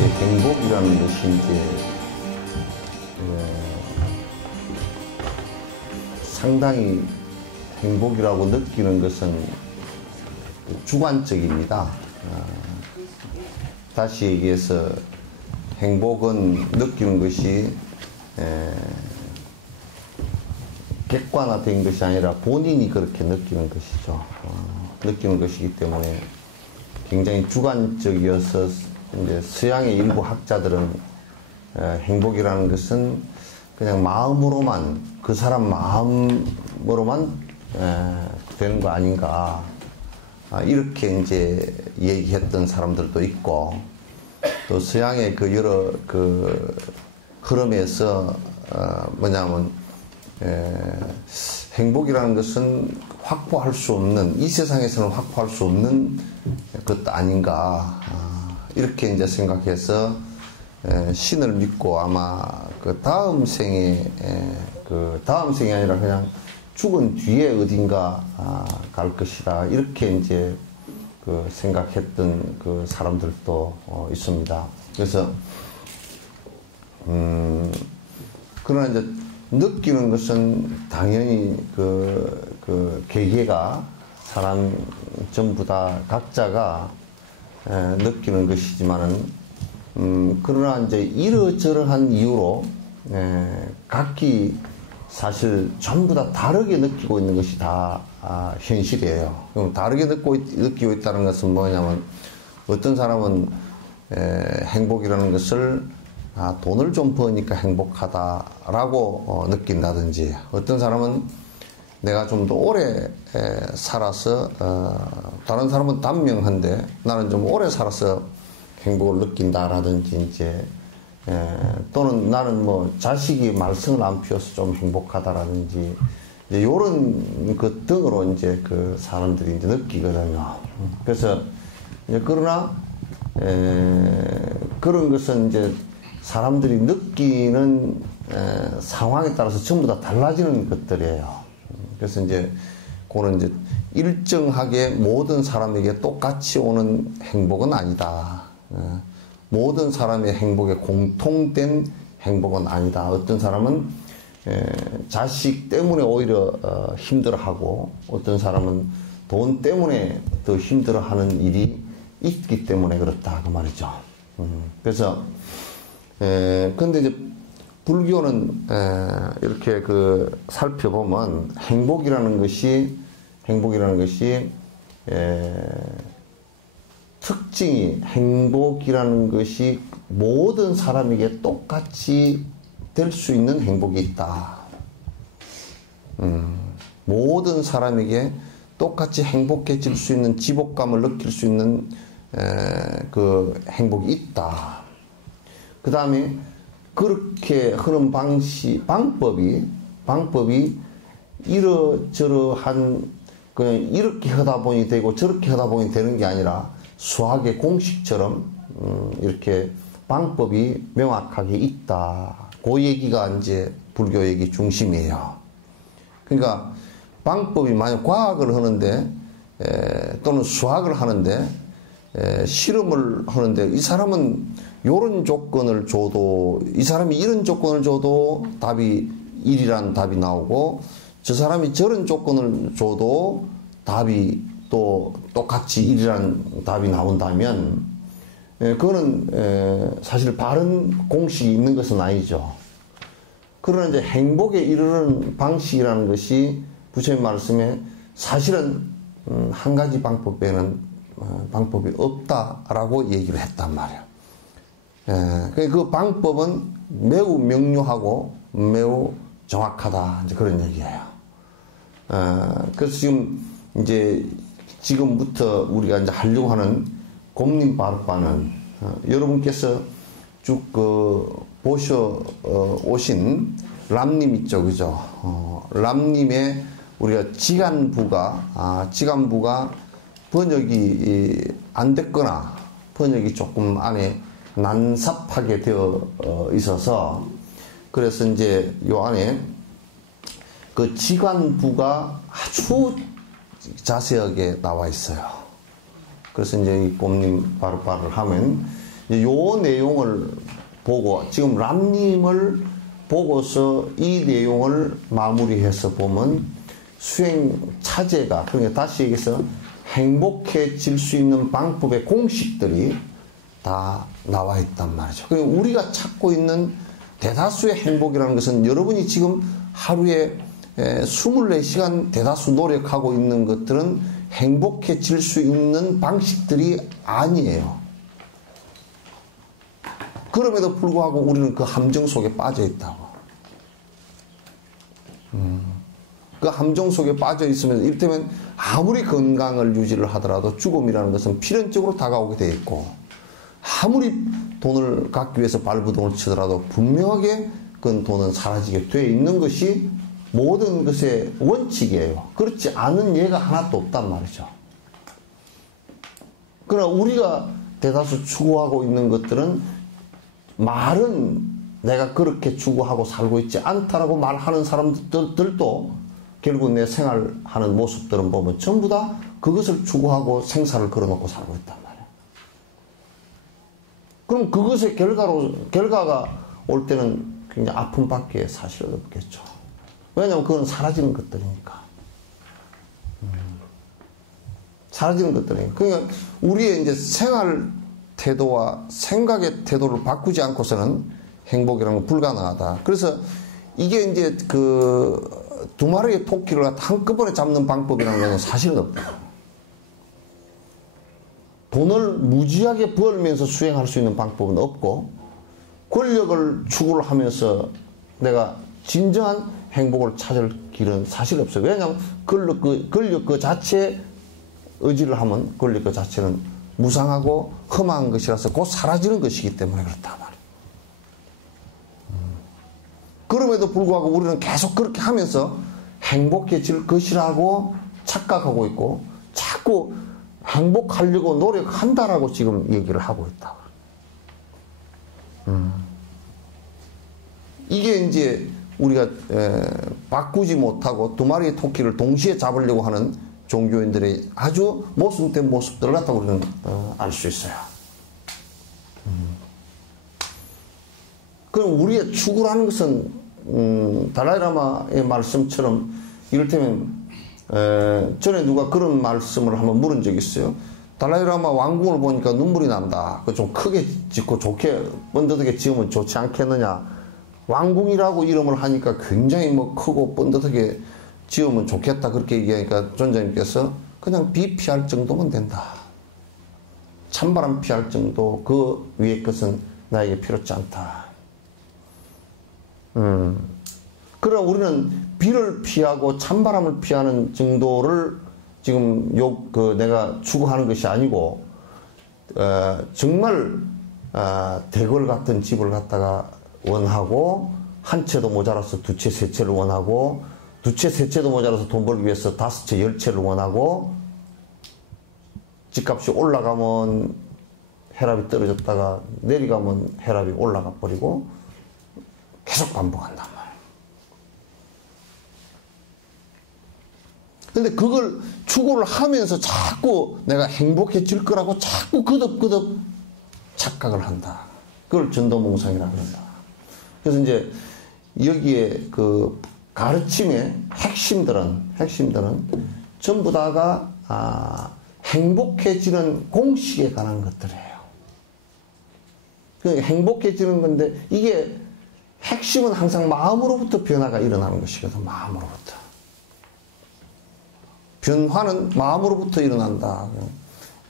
이제 행복이라는 것이 이제 상당히 행복이라고 느끼는 것은 주관적입니다. 다시 얘기해서 행복은 느끼는 것이 객관화된 것이 아니라 본인이 그렇게 느끼는 것이죠. 느끼는 것이기 때문에 굉장히 주관적이어서 이제 서양의 일부 학자들은 행복이라는 것은 그냥 마음으로만, 그 사람 마음으로만 되는 거 아닌가, 이렇게 이제 얘기했던 사람들도 있고, 또 서양의 그 여러 그 흐름에서 뭐냐면 행복이라는 것은 확보할 수 없는, 이 세상에서는 확보할 수 없는 것 아닌가, 이렇게 이제 생각해서 신을 믿고 아마 그 다음 생에, 그 다음 생이 아니라 그냥 죽은 뒤에 어딘가 갈 것이다, 이렇게 이제 그 생각했던 그 사람들도 있습니다. 그래서 그러나 이제 느끼는 것은 당연히 그 개개가, 사람 전부 다 각자가 느끼는 것이지만은 그러나 이제 이러저러한 이유로 각기 사실 전부 다 다르게 느끼고 있는 것이 다 현실이에요. 그럼 다르게 느끼고 있다는 것은 뭐냐면, 어떤 사람은 행복이라는 것을 돈을 좀 버니까 행복하다라고 느낀다든지, 어떤 사람은 내가 좀 더 오래 살아서 다른 사람은 단명한데 나는 좀 오래 살아서 행복을 느낀다라든지, 이제 또는 나는 뭐 자식이 말썽을 안 피워서 좀 행복하다라든지, 이제 요런 그 등으로 이제 그 사람들이 이제 느끼거든요. 그래서 이제 그러나 그런 것은 이제 사람들이 느끼는 상황에 따라서 전부 다 달라지는 것들이에요. 그래서 이제 그거는 이제 일정하게 모든 사람에게 똑같이 오는 행복은 아니다. 모든 사람의 행복에 공통된 행복은 아니다. 어떤 사람은 자식 때문에 오히려 힘들어하고, 어떤 사람은 돈 때문에 더 힘들어하는 일이 있기 때문에 그렇다, 그 말이죠. 그래서 근데 이제 불교는 이렇게 그 살펴보면 행복이라는 것이 특징이, 행복이라는 것이 모든 사람에게 똑같이 될 수 있는 행복이 있다. 모든 사람에게 똑같이 행복해질 수 있는, 지복감을 느낄 수 있는 그 행복이 있다. 그 다음에 그렇게 하는 방법이 이러저러한, 그냥 이렇게 하다 보니 되고 저렇게 하다 보니 되는 게 아니라 수학의 공식처럼 이렇게 방법이 명확하게 있다. 그 얘기가 이제 불교 얘기 중심이에요. 그러니까 방법이, 만약 과학을 하는데 또는 수학을 하는데 실험을 하는데, 이 사람은 요런 조건을 줘도, 이 사람이 이런 조건을 줘도 답이 1이라는 답이 나오고, 저 사람이 저런 조건을 줘도 답이 또 똑같이 1이라는 답이 나온다면, 그거는 사실 바른 공식이 있는 것은 아니죠. 그러나 이제 행복에 이르는 방식이라는 것이 부처님 말씀에 사실은 한 가지 방법 외에는 방법이 없다라고 얘기를 했단 말이에요. 그 방법은 매우 명료하고 매우 정확하다, 이제 그런 얘기예요. 그래서 지금부터 우리가 이제 하려고 하는 곰님바르바는 여러분께서 쭉 보셔 오신 람님 있죠, 그죠? 람님의 우리가 지간부가 번역이 안 됐거나 번역이 조금 안에 난삽하게 되어 있어서, 그래서 이제 요 안에 그 지간부가 아주 자세하게 나와 있어요. 그래서 이제 이 곰님 바르바를 하면 이제 요 내용을 보고 지금 람님을 보고서 이 내용을 마무리해서 보면 수행 차제가, 그러니까 다시 얘기해서 행복해질 수 있는 방법의 공식들이 다 나와 있단 말이죠. 그러니까 우리가 찾고 있는 대다수의 행복이라는 것은 여러분이 지금 하루에 24시간 대다수 노력하고 있는 것들은 행복해질 수 있는 방식들이 아니에요. 그럼에도 불구하고 우리는 그 함정 속에 빠져 있다고. 그 함정 속에 빠져 있으면, 이를테면 아무리 건강을 유지를 하더라도 죽음이라는 것은 필연적으로 다가오게 돼 있고, 아무리 돈을 갖기 위해서 발부동을 치더라도 분명하게 그 돈은 사라지게 돼 있는 것이 모든 것의 원칙이에요. 그렇지 않은 예가 하나도 없단 말이죠. 그러나 우리가 대다수 추구하고 있는 것들은, 말은 내가 그렇게 추구하고 살고 있지 않다라고 말하는 사람들도 결국 내 생활하는 모습들은 보면 전부 다 그것을 추구하고 생사를 걸어놓고 살고 있단 말이에요. 그럼 그것의 결과가 올 때는 굉장히 아픔밖에 사실은 없겠죠. 왜냐하면 그건 사라지는 것들이니까. 사라지는 것들이니까. 그러니까 우리의 이제 생활 태도와 생각의 태도를 바꾸지 않고서는 행복이라는 건 불가능하다. 그래서 이게 이제 그 두 마리의 토끼를 한꺼번에 잡는 방법이라는 건 사실은 없다. 돈을 무지하게 벌면서 수행할 수 있는 방법은 없고, 권력을 추구를 하면서 내가 진정한 행복을 찾을 길은 사실 없어요. 왜냐하면 권력 그 자체에 의지를 하면 권력 그 자체는 무상하고 험한 것이라서 곧 사라지는 것이기 때문에 그렇다 말이에요. 그럼에도 불구하고 우리는 계속 그렇게 하면서 행복해질 것이라고 착각하고 있고, 자꾸 행복하려고 노력한다라고 지금 얘기를 하고 있다. 이게 이제 우리가 바꾸지 못하고 두 마리의 토끼를 동시에 잡으려고 하는 종교인들의 아주 모순된 모습들을 갖다 우리는 알 수 있어요. 그럼 우리의 추구라는 것은 달라이라마의 말씀처럼, 이를테면 전에 누가 그런 말씀을 한번 물은 적이 있어요. 달라이라마 왕궁을 보니까 눈물이 난다. 좀 크게 짓고 좋게 번듯하게 지으면 좋지 않겠느냐. 왕궁이라고 이름을 하니까 굉장히 뭐 크고 번듯하게 지으면 좋겠다, 그렇게 얘기하니까 존자님께서 그냥 비 피할 정도면 된다. 찬바람 피할 정도, 그 위의 것은 나에게 필요치 않다. 그럼 우리는 비를 피하고 찬바람을 피하는 정도를 지금 내가 추구하는 것이 아니고, 정말 대궐 같은 집을 갖다가 원하고, 한 채도 모자라서 두 채, 세 채를 원하고, 두 채, 세 채도 모자라서 돈 벌기 위해서 다섯 채, 열 채를 원하고, 집값이 올라가면 혈압이 떨어졌다가 내려가면 혈압이 올라가 버리고 계속 반복한단 말이에요. 근데 그걸 추구를 하면서 자꾸 내가 행복해질 거라고 자꾸 거듭거듭 착각을 한다. 그걸 전도몽상이라고 한다. 그래서 이제 여기에 그 가르침의 핵심들은 전부 다가 행복해지는 공식에 관한 것들이에요. 그러니까 행복해지는 건데, 이게 핵심은 항상 마음으로부터 변화가 일어나는 것이거든. 마음으로부터. 변화는 마음으로부터 일어난다.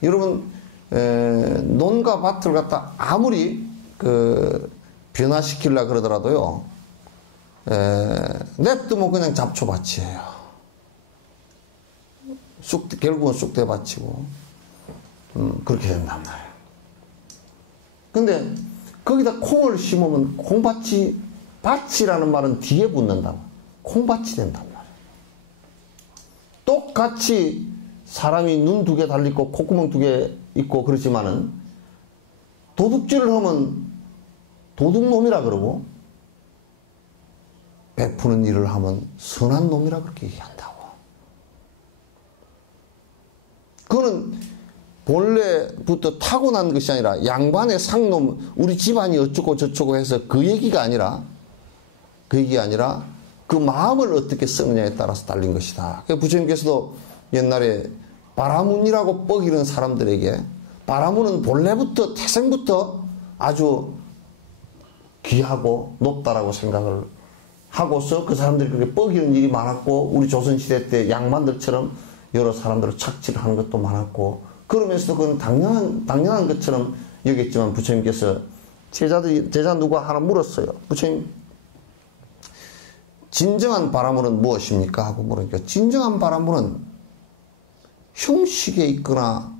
여러분, 논과 밭을 갖다 아무리 변화시키려고 그러더라도요, 냅두면 그냥 잡초밭이에요. 결국은 쑥대밭이고, 그렇게 된단 말이에요. 근데 거기다 콩을 심으면 밭이라는 말은 뒤에 붙는다. 콩밭이 된단 말이에요. 똑같이 사람이 눈 두 개 달리고 콧구멍 두 개 있고 그렇지만은, 도둑질을 하면 도둑놈이라 그러고, 베푸는 일을 하면 선한 놈이라 그렇게 얘기한다고. 그거는 본래부터 타고난 것이 아니라 양반의 상놈, 우리 집안이 어쩌고 저쩌고 해서 그 얘기가 아니라 그 마음을 어떻게 쓰느냐에 따라서 달린 것이다. 부처님께서도 옛날에 바라문이라고 뻐기는 사람들에게 바라문은 본래부터 태생부터 아주 귀하고 높다라고 생각을 하고서 그 사람들이 그렇게 뻐기는 일이 많았고, 우리 조선시대 때 양반들처럼 여러 사람들을 착취를 하는 것도 많았고, 그러면서도 그건 당연한 것처럼 여겼지만, 부처님께서 제자 누가 하나 물었어요. 부처님, 진정한 바라문은 무엇입니까? 하고 물으니까, 진정한 바라문은 형식에 있거나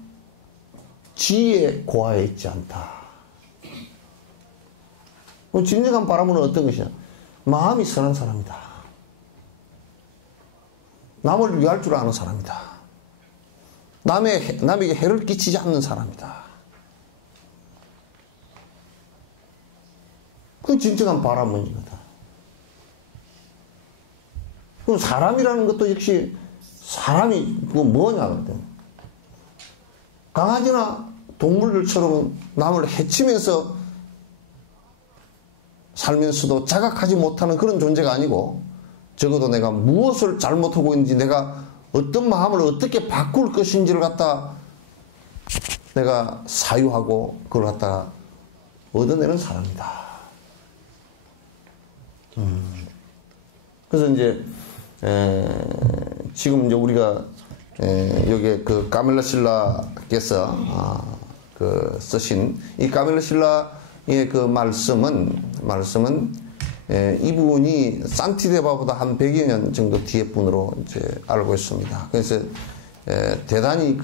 지혜의 고하에 있지 않다. 진정한 바라문은 어떤 것이냐? 마음이 선한 사람이다. 남을 위할 줄 아는 사람이다. 남에게 해를 끼치지 않는 사람이다. 그건 진정한 바라문이거든. 그럼 사람이라는 것도 역시 사람이 그거 뭐냐거든. 강아지나 동물들처럼 남을 해치면서 살면서도 자각하지 못하는 그런 존재가 아니고, 적어도 내가 무엇을 잘못하고 있는지, 내가 어떤 마음을 어떻게 바꿀 것인지를 갖다 내가 사유하고 그걸 갖다가 얻어내는 사람이다. 그래서 이제 지금 이제 우리가 여기에 그 까밀라 신라께서 쓰신 이 까밀라 신라의 그 말씀은 이분이 산티데바보다 한 100여 년 정도 뒤에 분으로 이제 알고 있습니다. 그래서 대단히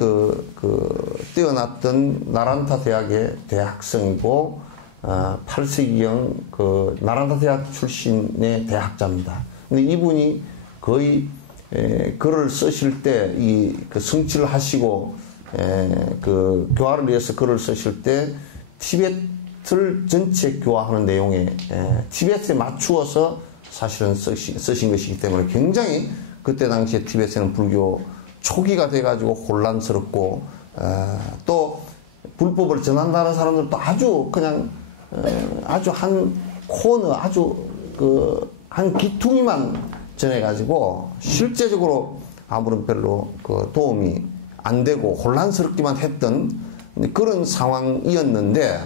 뛰어났던 나란타 대학의 대학생이고 8세기경 그 나란타 대학 출신의 대학자입니다. 근데 이분이 거의 글을 쓰실 때 그 성취를 하시고 그 교화를 위해서 글을 쓰실 때 티베트를 전체 교화하는 내용에 티베트에 맞추어서 사실은 쓰신 것이기 때문에 굉장히 그때 당시에 티베트는 불교 초기가 돼가지고 혼란스럽고 또 불법을 전한다는 사람들도 아주 그냥 아주 한 코너 아주 한 기퉁이만 전해가지고 실제적으로 아무런 별로 그 도움이 안 되고 혼란스럽기만 했던 그런 상황이었는데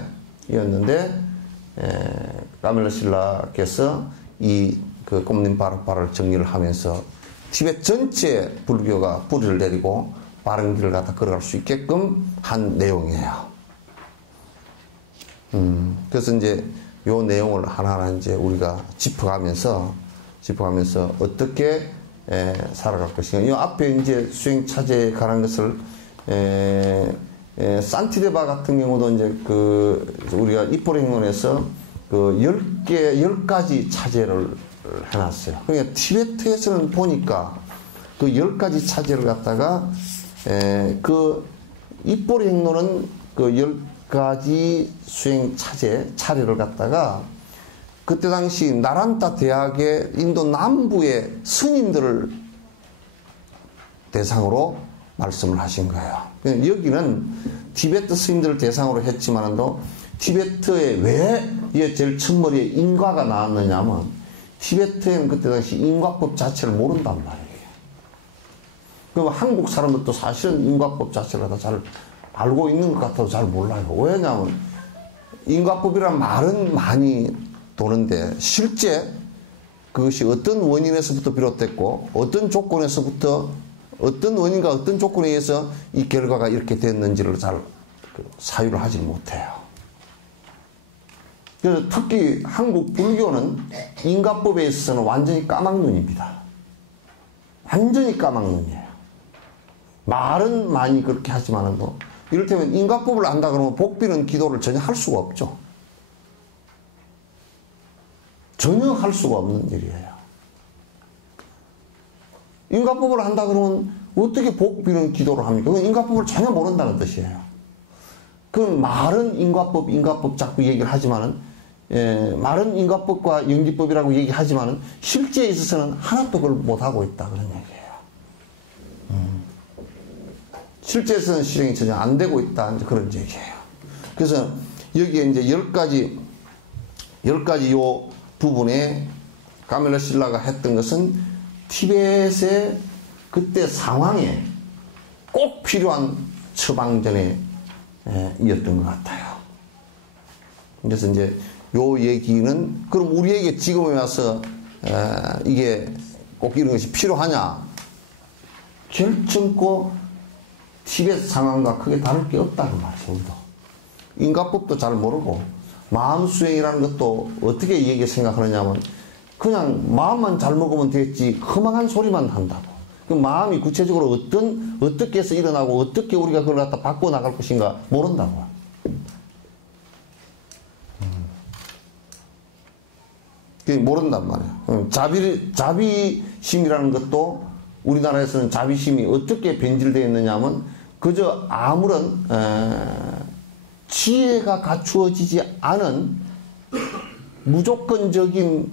까밀라 신라께서 이 그 꼼린파르파를 정리를 하면서 티베트 전체 불교가 뿌리를 내리고 바른 길을 갖다 걸어갈 수 있게끔 한 내용이에요. 그래서 이제 요 내용을 하나하나 이제 우리가 짚어가면서 어떻게 살아갈 것인가. 이 앞에 이제 수행 차제에 관한 것을 산티데바 같은 경우도 이제 우리가 입보행론에서 10가지 차제를 해놨어요. 그러니까 티베트에서는 보니까 그 10가지 차제를 갖다가 입보행론은 10가지 수행 차례를 갖다가 그때 당시 나란타 대학의 인도 남부의 스님들을 대상으로 말씀을 하신 거예요. 여기는 티베트 스님들을 대상으로 했지만도 티베트에 왜 제일 첫머리에 인과가 나왔느냐면 티베트에는 그때 당시 인과법 자체를 모른단 말이에요. 그럼 한국 사람들도 사실은 인과법 자체를 다 잘 알고 있는 것 같아도 잘 몰라요. 왜냐하면 인과법이란 말은 많이 도는데 실제 그것이 어떤 원인에서부터 비롯됐고 어떤 조건에서부터 어떤 원인과 어떤 조건에 의해서 이 결과가 이렇게 됐는지를 잘 사유를 하지 못해요. 그래서 특히 한국 불교는 인과법에 있어서는 완전히 까막눈입니다. 완전히 까막눈이에요. 말은 많이 그렇게 하지만도 이를테면 인과법을 안다 그러면 복비는 기도를 전혀 할 수가 없죠. 전혀 할 수가 없는 일이에요. 인과법을 안다 그러면 어떻게 복비는 기도를 합니까? 그건 인과법을 전혀 모른다는 뜻이에요. 그 말은 인과법 자꾸 얘기를 하지만은 말은 인과법과 영지법이라고 얘기하지만은 실제에 있어서는 하나도 그걸 못하고 있다 그런 얘기예요. 실제에서는 실행이 전혀 안 되고 있다. 이제 그런 얘기예요. 그래서 여기에 이제 10가지 요 부분에 카밀라 실라가 했던 것은 티벳의 그때 상황에 꼭 필요한 처방전에 이었던 것 같아요. 그래서 이제 요 얘기는 그럼 우리에게 지금에 와서 이게 꼭 이런 것이 필요하냐? 결정코 티벳 상황과 크게 다를 게 없다는 말이죠. 우리도 인과법도 잘 모르고 마음 수행이라는 것도 어떻게 얘기 생각하느냐면 그냥 마음만 잘 먹으면 되겠지 허망한 소리만 한다고. 그 마음이 구체적으로 어떻게 해서 일어나고 어떻게 우리가 그걸 갖다 바꿔 나갈 것인가 모른다고. 모른단 말이에요. 자비심이라는 것도 우리나라에서는 자비심이 어떻게 변질되어 있느냐 하면 그저 아무런 지혜가 갖추어지지 않은 무조건적인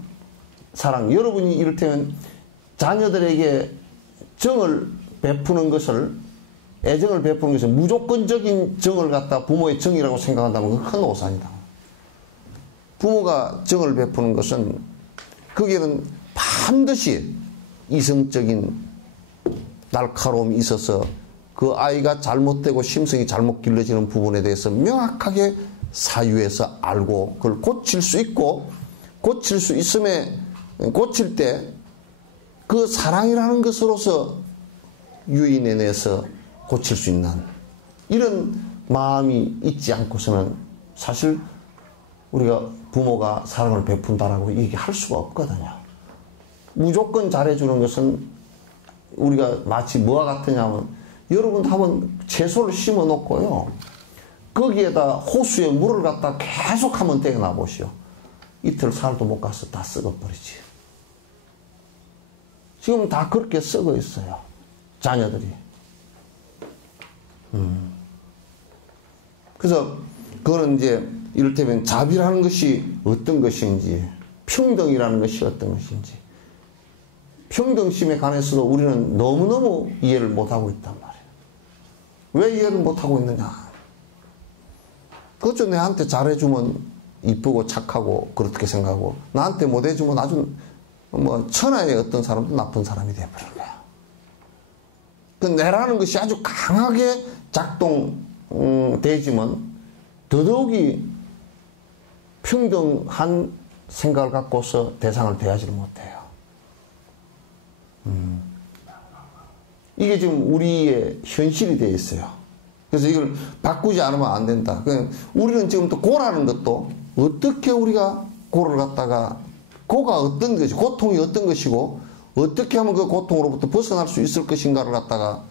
사랑. 여러분이 이를테면 자녀들에게 정을 베푸는 것을 애정을 베푸는 것을 무조건적인 정을 갖다 부모의 정이라고 생각한다면 그건 큰 오산이다. 부모가 정을 베푸는 것은 거기에는 반드시 이성적인 날카로움이 있어서 그 아이가 잘못되고 심성이 잘못 길러지는 부분에 대해서 명확하게 사유해서 알고 그걸 고칠 수 있고 고칠 수 있음에 고칠 때 그 사랑이라는 것으로서 유인해내서 고칠 수 있는 이런 마음이 있지 않고서는 사실 우리가 부모가 사랑을 베푼다라고 얘기할 수가 없거든요. 무조건 잘해주는 것은 우리가 마치 뭐와 같으냐면 여러분 한번 채소를 심어 놓고요. 거기에다 호수에 물을 갖다 계속 하면 떼어놔 보시오. 이틀 살도 못 가서 다 썩어버리지. 지금 다 그렇게 썩어 있어요. 자녀들이. 그래서 그거는 이제 이를테면 자비라는 것이 어떤 것인지 평등이라는 것이 어떤 것인지 평등심에 관해서도 우리는 너무너무 이해를 못하고 있단 말이에요. 왜 이해를 못하고 있느냐? 그저 내한테 잘해주면 이쁘고 착하고 그렇게 생각하고 나한테 못해주면 아주 뭐 천하의 어떤 사람도 나쁜 사람이 되어버린 거야. 그 내라는 것이 아주 강하게 작동되지만 더더욱이 평등한 생각을 갖고서 대상을 대하지를 못해요. 이게 지금 우리의 현실이 되어 있어요. 그래서 이걸 바꾸지 않으면 안 된다. 우리는 지금 또 고라는 것도 어떻게 우리가 고를 갖다가 고가 어떤 것이 고통이 어떤 것이고 어떻게 하면 그 고통으로부터 벗어날 수 있을 것인가를 갖다가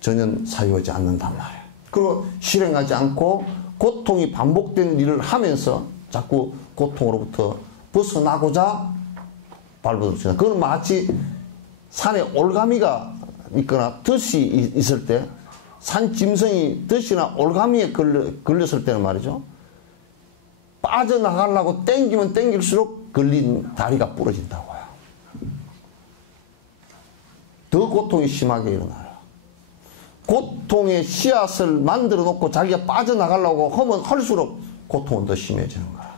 전혀 사유하지 않는단 말이에요. 그리고 실행하지 않고 고통이 반복된 일을 하면서 자꾸 고통으로부터 벗어나고자 발버둥친다. 그건 마치 산에 올가미가 있거나 덫이 있을 때 산짐승이 덫이나 올가미에 걸렸을 때는 말이죠. 빠져나가려고 땡기면 땡길수록 걸린 다리가 부러진다고요. 더 고통이 심하게 일어나요. 고통의 씨앗을 만들어 놓고 자기가 빠져나가려고 하면 할수록 고통은 더 심해지는 거야.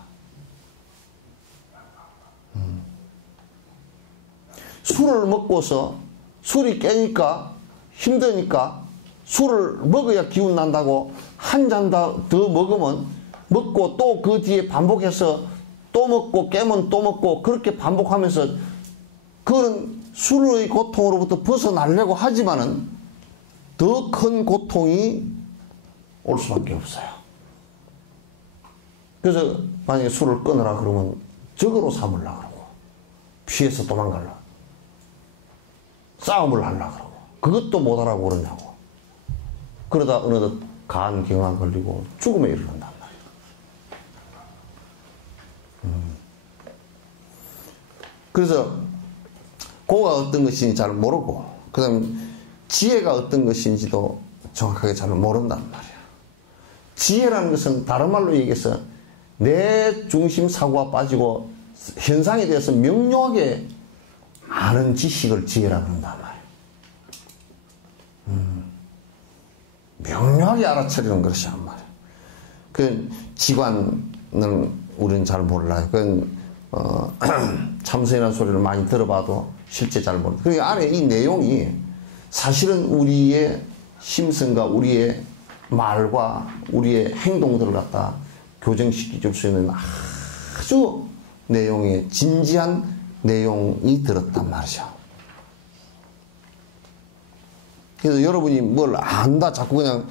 술을 먹고서 술이 깨니까 힘드니까 술을 먹어야 기운 난다고 한 잔 더 먹으면 먹고 또 그 뒤에 반복해서 또 먹고 깨면 또 먹고 그렇게 반복하면서 그거는 술의 고통으로부터 벗어나려고 하지만은 더 큰 고통이 올 수밖에 없어요. 그래서 만약에 술을 끊으라 그러면 적으로 삼으려고 그러고 피해서 도망가려고 싸움을 하려고 그러고 그것도 못하라고 그러냐고. 그러다 어느덧 간경화 걸리고 죽음에 이르는단 말이에요. 그래서 고가 어떤 것인지 잘 모르고 그 다음에 지혜가 어떤 것인지도 정확하게 잘 모른단 말이에요. 지혜라는 것은 다른 말로 얘기해서 내 중심 사고가 빠지고 현상에 대해서 명료하게 아는 지식을 지혜라고 한단 말이에요. 명료하게 알아차리는 것이란 말이에요. 그 지관은 우리는 잘 몰라요. 그 참선이라는 소리를 많이 들어봐도 실제 잘 모르는. 그 안에 이 내용이 사실은 우리의 심성과 우리의 말과 우리의 행동들을 갖다 교정시켜 줄 수 있는 아주 내용이 진지한 내용이 들었단 말이죠. 그래서 여러분이 뭘 안다 자꾸 그냥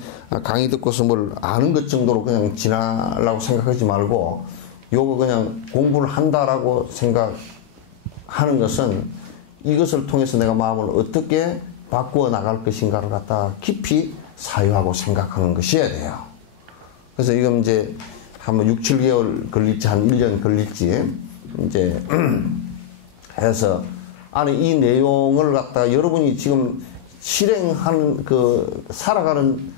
강의 듣고서 뭘 아는 것 정도로 그냥 지나려고 생각하지 말고 요거 그냥 공부를 한다라고 생각하는 것은 이것을 통해서 내가 마음을 어떻게 바꾸어 나갈 것인가를 갖다 깊이 사유하고 생각하는 것이어야 돼요. 그래서 이건 이제 한번 6, 7개월 걸릴지 한 1년 걸릴지 이제 해서 안에 이 내용을 갖다가 여러분이 지금 실행하는 살아가는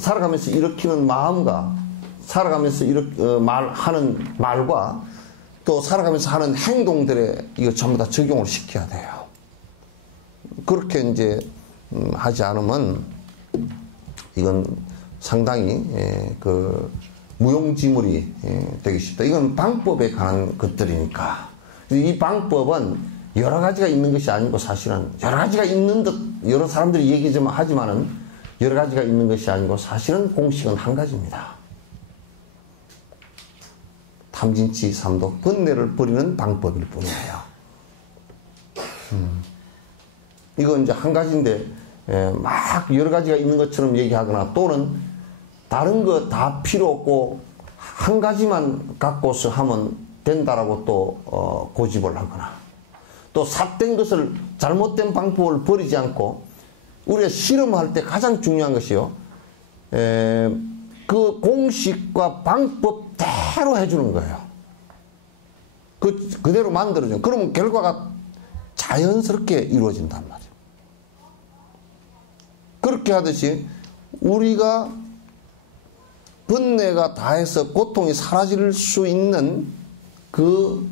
살아가면서 일으키는 마음과 살아가면서 말하는 말과 또 살아가면서 하는 행동들에 이거 전부 다 적용을 시켜야 돼요. 그렇게 이제 하지 않으면 이건 상당히 무용지물이 되기 쉽다. 이건 방법에 관한 것들이니까. 이 방법은 여러 가지가 있는 것이 아니고 사실은 여러 가지가 있는 듯 여러 사람들이 얘기 좀 하지만은 여러 가지가 있는 것이 아니고 사실은 공식은 한 가지입니다. 탐진치 삼도 번뇌를 버리는 방법일 뿐이에요. 이건 이제 한 가지인데 막 여러 가지가 있는 것처럼 얘기하거나 또는 다른 거 다 필요 없고 한 가지만 갖고서 하면 된다라고 또 고집을 하거나 또 삿된 것을 잘못된 방법을 버리지 않고 우리가 실험할 때 가장 중요한 것이요. 그 공식과 방법대로 해주는 거예요. 그대로 만들어줘요. 그러면 결과가 자연스럽게 이루어진단 말이에요. 그렇게 하듯이 우리가 번뇌가 다해서 고통이 사라질 수 있는 그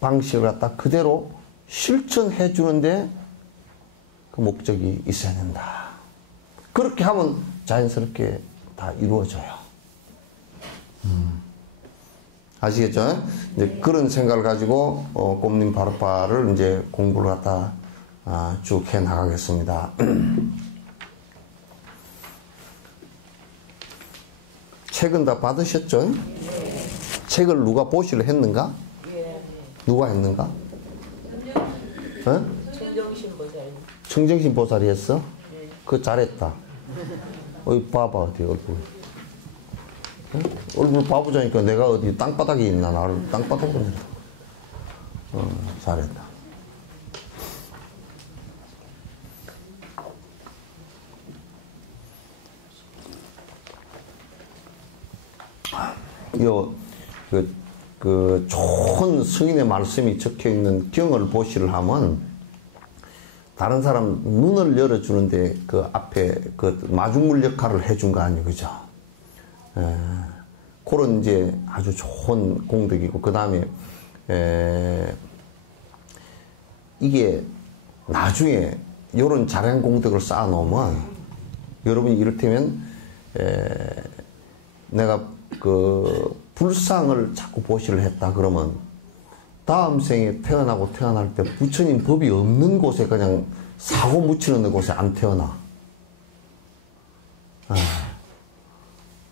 방식을 갖다 그대로 실천해 주는데 그 목적이 있어야 된다. 그렇게 하면 자연스럽게 다 이루어져요. 아시겠죠? 이제 그런 생각을 가지고 꼼님 바르파를 이제 공부를 갖다 쭉 해 나가겠습니다. 책은 다 받으셨죠? 네. 책을 누가 보시를 했는가? 네. 누가 했는가? 청정신 보살. 청정신 보살이 했어? 네. 그거 잘했다. 어이 봐봐 어디 얼굴. 응? 얼굴 봐보자니까 내가 어디 땅바닥에 있나 나를 땅바닥으로 했다. 잘했다. 좋은 성인의 말씀이 적혀 있는 경을 보시를 하면 다른 사람 눈을 열어주는데 그 앞에 그 마중물 역할을 해준 거 아니에요, 그죠? 그런 이제 아주 좋은 공덕이고, 그 다음에 이게 나중에 이런 잘한 공덕을 쌓아놓으면 여러분이 이를테면 내가 그 불상을 자꾸 보시를 했다 그러면 다음 생에 태어나고 태어날 때 부처님 법이 없는 곳에 그냥 사고 묻히는 곳에 안 태어나.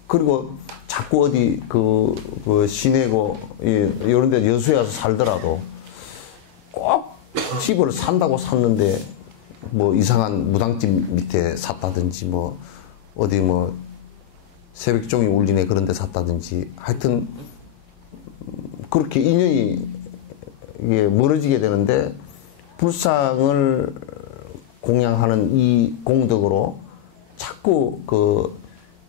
그리고 자꾸 어디 그 시내고 이런 데 여수에 와서 살더라도 꼭 집을 산다고 샀는데 뭐 이상한 무당집 밑에 샀다든지 뭐 어디 뭐 새벽종이 울리네 그런 데 샀다든지 하여튼 그렇게 인연이 이게 멀어지게 되는데 불상을 공양하는 이 공덕으로 자꾸 그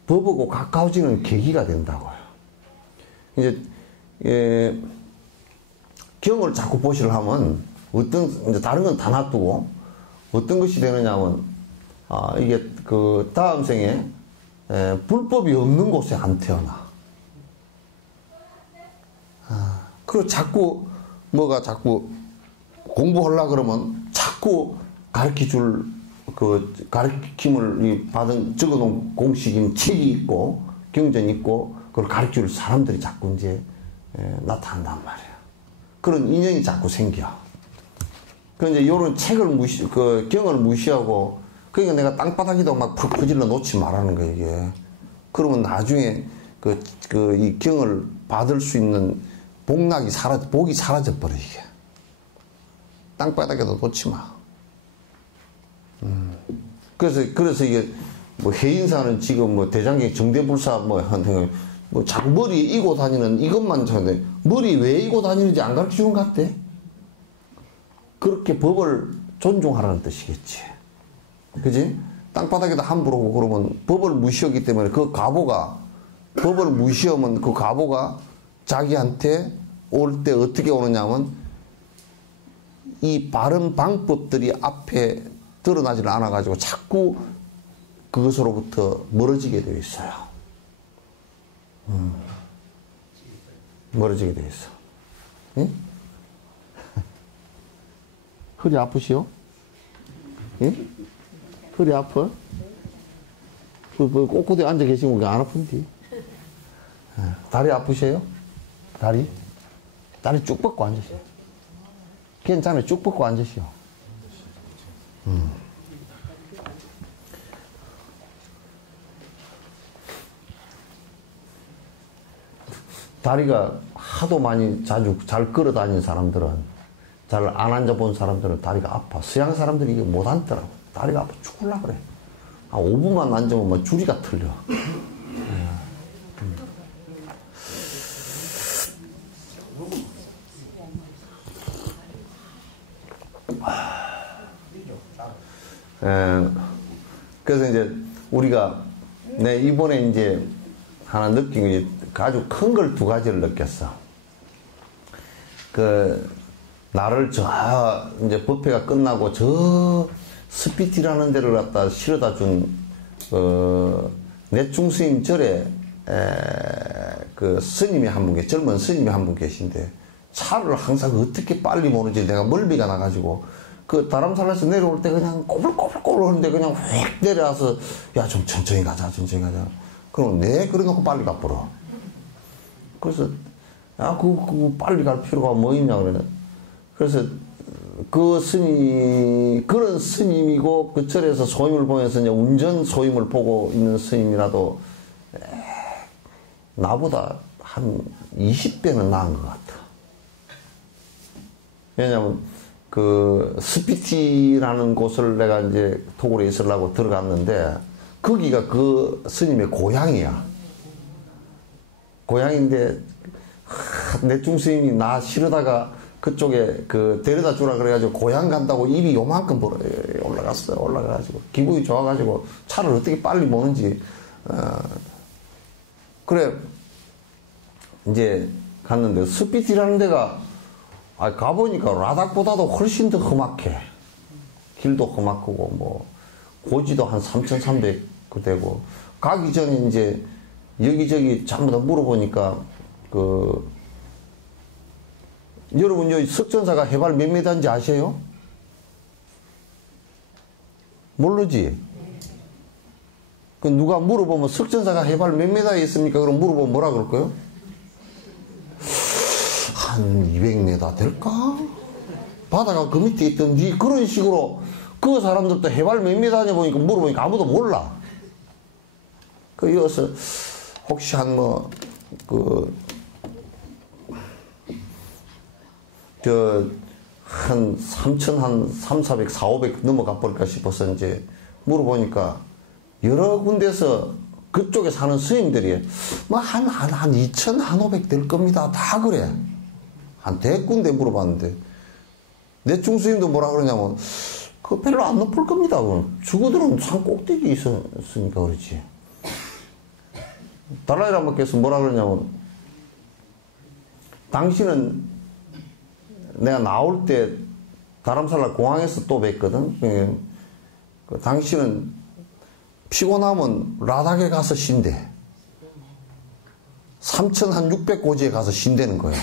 법하고 가까워지는 계기가 된다고요. 이제 경을 자꾸 보시를 하면 이제 다른 건 다 놔두고 어떤 것이 되느냐면 이게 그 다음 생에 불법이 없는 곳에 안 태어나. 그리고 자꾸 뭐가 자꾸 공부하려고 그러면 자꾸 가르쳐 줄 그 가르침을 받은 적어놓은 공식인 책이 있고 경전이 있고 그걸 가르쳐줄 사람들이 자꾸 이제 나타난단 말이에요. 그런 인연이 자꾸 생겨. 그 이제 요런 책을 그 경을 무시하고 그러니까 내가 땅바닥에도 막 퍼질러 놓지 말라는 거예요, 이게. 그러면 나중에 이 경을 받을 수 있는 복이 사라져버려, 이게. 땅바닥에도 놓지 마. 그래서 이게, 뭐, 해인사는 지금 뭐, 대장경 정대불사 뭐, 자꾸 머리에 이고 다니는 이것만 하는데, 머리 왜 이고 다니는지 안 가르쳐 주는 것 같대? 그렇게 법을 존중하라는 뜻이겠지. 그지? 땅바닥에다 함부로 오고 그러면 법을 무시하기 때문에 그 가보가, 법을 무시하면 그 가보가 자기한테 올 때 어떻게 오느냐면, 이 바른 방법들이 앞에 드러나지를 않아가지고 자꾸 그것으로부터 멀어지게 되어 있어요. 멀어지게 되어 있어. 응? 허리 아프시오? 응? 허리 아파? 꼿꼿이 앉아 계시면 왜 안 아픈디? 다리 아프세요? 다리? 다리 쭉 뻗고 앉으세요. 괜찮아요. 쭉 뻗고 앉으시오. 다리가 하도 많이 자주 잘 걸어 다니는 사람들은, 잘 안 앉아본 사람들은 다리가 아파. 서양 사람들이 이게 못 앉더라고. 다리가 아파 죽을라 그래. 한 5분만 앉으면 막 줄이가 틀려. 그래서 이제 우리가 이번에 이제 하나 느낀 게 아주 큰 걸 두 가지를 느꼈어. 나를 이제 법회가 끝나고 저 스피티라는 데를 갖다 실어다 준 내충 스님 절에 스님이 한 분 젊은 스님이 한 분 계신데 차를 항상 어떻게 빨리 모는지 내가 멀미가 나가지고 다람살에서 내려올 때 그냥 꼬불꼬불꼬불 하는데 그냥 휙 내려와서 야, 좀 천천히 가자. 그럼 그래 놓고 빨리 가버려. 그래서 야, 빨리 갈 필요가 뭐 있냐 그래. 그래서 그런 스님이고 그 절에서 소임을 보면서 이제 운전 소임을 보고 있는 스님이라도 나보다 한 20배는 나은 것 같아. 왜냐면 스피티라는 곳을 내가 이제 토굴에 있으려고 들어갔는데 거기가 그 스님의 고향이야. 고향인데 내중 스님이 나 실어다가 그쪽에 데려다 주라 그래가지고 고향 간다고 입이 요만큼 올라갔어요. 올라가가지고 기분이 좋아가지고 차를 어떻게 빨리 모는지 그래 이제 갔는데 스피티라는 데가 가보니까 라닥보다도 훨씬 더 험악해. 길도 험악하고 뭐 고지도 한 3,300 되고 가기 전에 이제 여기저기 전부 다 물어보니까 여러분 여기 석전사가 해발 몇 미터인지 아세요? 모르지? 누가 물어보면 석전사가 해발 몇 미터에 있습니까? 그럼 물어보면 뭐라 그럴까요? 한 200m 될까? 바다가 그 밑에 있던지 그런 식으로 그 사람들도 해발 몇 미터냐 보니까 물어보니까 아무도 몰라. 여기서 혹시 한 3,000, 한 3,400, 4,500 넘어가 버릴까 싶어서 이제 물어보니까 여러 군데서 그쪽에 사는 스님들이 한 2,000, 한 500 될 겁니다. 다 그래. 한 100군데 물어봤는데 내중 스님도 뭐라 그러냐면 별로 안 높을 겁니다. 죽어들은 산 꼭대기에 있었으니까 그렇지. 달라이라마께서 뭐라 그러냐면 당신은 내가 나올 때 다람살라 공항에서 또 뵀거든. 당신은 피곤하면 라닥에 가서 쉰대. 3,600고지에 가서 쉰다는 거야.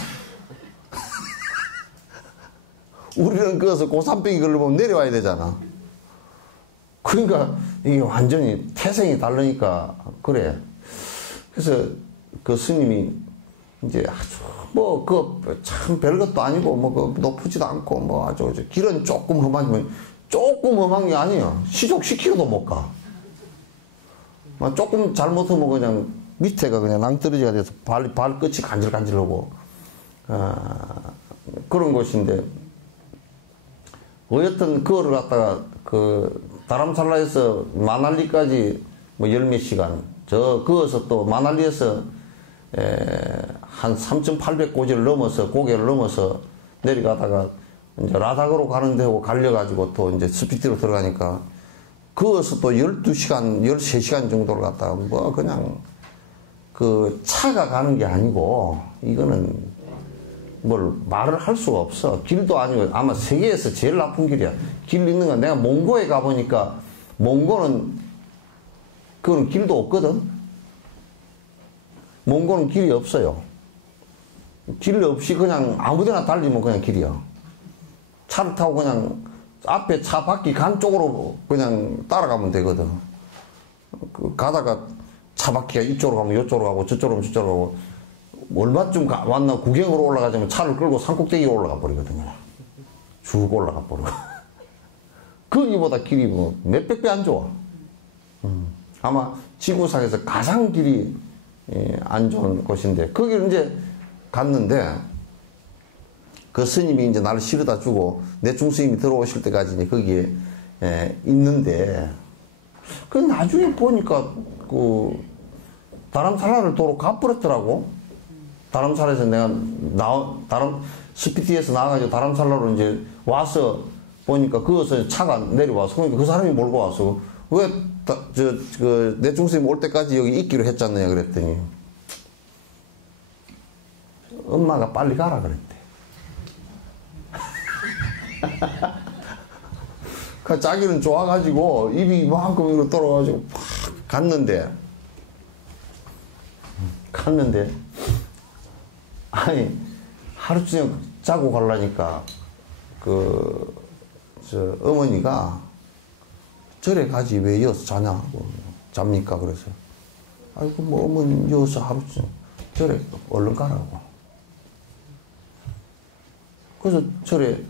우리는 그래서 고산병이 걸려보면 내려와야 되잖아. 그러니까 이게 완전히 태생이 다르니까 그래. 그래서 그 스님이 이제 아주 뭐 그 참 별것도 아니고 뭐 그 높지도 않고 뭐 아주 길은 조금 험하지만 조금 험한 게 아니에요. 시족시키고도 못 가. 막 조금 잘못하면 그냥 밑에가 그냥 낭떠러지가 돼서 발끝이 간질간질하고 그런 곳인데 어쨌든 그거를 갖다가 그 다람살라에서 마날리까지 뭐 열 몇 시간 그어서 또 마날리에서 한 3,800 고개를 넘어서 내려가다가 이제 라닥으로 가는 데고 갈려가지고 또 이제 스피티로 들어가니까 그어서 또 12시간, 13시간 정도를 갔다가 뭐 그냥 그 차가 가는 게 아니고 이거는 뭘 말을 할 수가 없어. 길도 아니고 아마 세계에서 제일 나쁜 길이야. 길 있는 건 내가 몽고에 가보니까 몽고는 그건 길도 없거든. 몽고는 길이 없어요. 길 없이 그냥 아무데나 달리면 그냥 길이야. 차를 타고 그냥 앞에 차 바퀴 간 쪽으로 그냥 따라가면 되거든. 가다가 차 바퀴가 이쪽으로 가면 이쪽으로 가고 저쪽으로 가면 저쪽으로 가고 얼마쯤 왔나 구경으로 올라가자면 차를 끌고 산꼭대기에 올라가 버리거든요. 쭉 올라가 버리고. 거기보다 길이 뭐 몇백 배 안 좋아. 아마 지구상에서 가장 길이 안 좋은 곳인데 거기를 이제 갔는데 그 스님이 이제 나를 실어다 주고 내 중스님이 들어오실 때까지 이제 거기에 있는데 그 나중에 보니까 그 다람살라를 도로 가버렸더라고. 다람살라에서 내가 스피티에서 나와가지고 다람살라로 이제 와서 보니까 그것을 차가 내려와서 그러니까 그 사람이 몰고 와서 왜 내 중스님 올 때까지 여기 있기로 했잖아요. 그랬더니 엄마가 빨리 가라 그랬대. 그 자기는 좋아가지고 입이 이만큼 이렇게 돌아가지고 팍 갔는데 아니 하루 종일 자고 가려니까 어머니가 절에 가지 왜 여기서 자냐고 잡니까 그래서 아이고 뭐 어머니 여기서 하루 종일 절에 얼른 가라고. 그래서 절에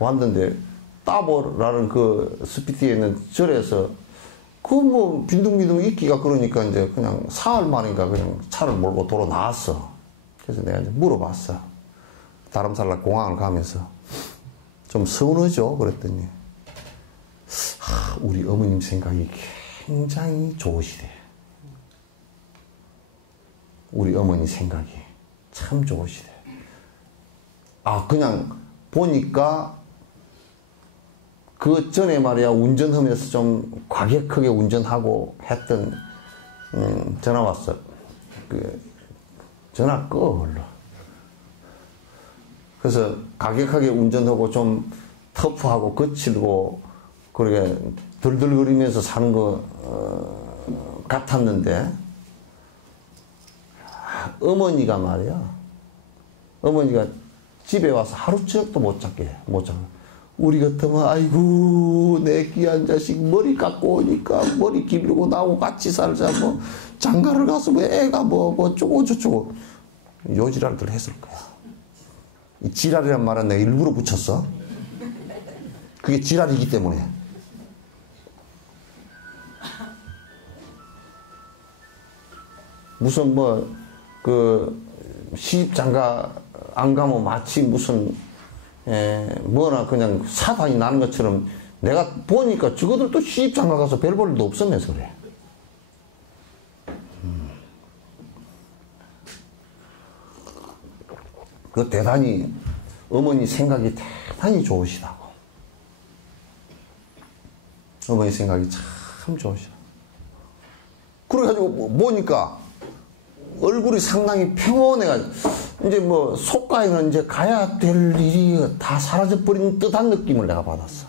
왔는데 따보라는 그 스피티에 있는 절에서 그 뭐 빈둥빈둥 있기가 그러니까 이제 그냥 사흘 만인가 그냥 차를 몰고 도로 나왔어. 그래서 내가 이제 물어봤어. 다람살라 공항을 가면서 좀 서운하죠? 그랬더니 우리 어머님 생각이 굉장히 좋으시대. 우리 어머니 생각이 참 좋으시대. 그냥 보니까 그 전에 말이야 운전하면서 좀 과격하게 운전하고 했던 전화 왔어. 전화 꺼 얼른. 그래서 과격하게 운전하고 좀 터프하고 거칠고 그렇게 들들거리면서 사는 거 같았는데 어머니가 말이야. 어머니가 집에 와서 하루 저녁도 못 자게. 우리 같으면 아이고 내 귀한 자식 머리 깎고 오니까 머리 기르고 나하고 같이 살자 뭐 장가를 가서 뭐 애가 뭐 어쩌고 저쩌고 요지랄들 했을 거야. 이 지랄이란 말은 내가 일부러 붙였어. 그게 지랄이기 때문에. 무슨 시집 장가 안 가면 마치 무슨 뭐나 그냥 사단이 나는 것처럼 내가 보니까 저거들도 시집 장가 가서 별 볼 일도 없으면서 그래. 그 대단히 어머니 생각이 대단히 좋으시다고. 어머니 생각이 참 좋으시다. 그래가지고 보니까 얼굴이 상당히 평온해가지고 이제 뭐 속가에는 이제 가야 될 일이 다 사라져버린 듯한 느낌을 내가 받았어.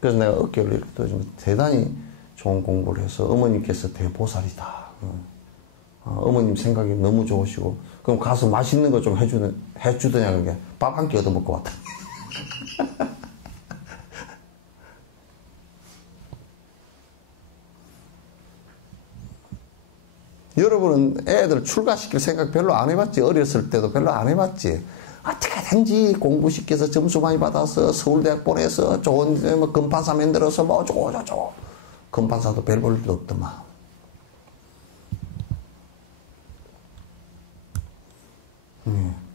그래서 내가 어깨를 이렇게 떠주면 대단히 좋은 공부를 해서 어머님께서 대보살이다. 어머님 생각이 너무 좋으시고 그럼 가서 맛있는 거 좀 해주더냐 그게 밥 한 끼 얻어먹고 왔다. 여러분은 애들 출가시킬 생각 별로 안 해봤지. 어렸을 때도 별로 안 해봤지. 어떻게든지 공부시켜서 점수 많이 받아서 서울대학 보내서 좋은 뭐 금판사 만들어서 뭐 어쩌고 저쩌고. 금판사도 별 볼 일도 없더만.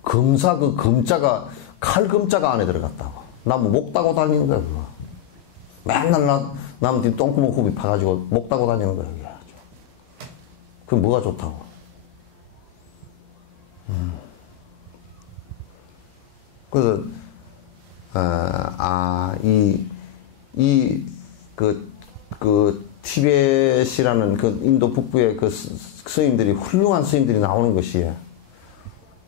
검사 그 검자가 칼 검자가 안에 들어갔다고. 나뭐 목 따고 다니는 거야 그거. 맨날 남 뒤 똥구멍 후비 파가지고 목 따고 다니는 거야 그게. 그 뭐가 좋다고. 그래서 그 티벳이라는 그 인도 북부의 그 스님들이 훌륭한 스님들이 나오는 것이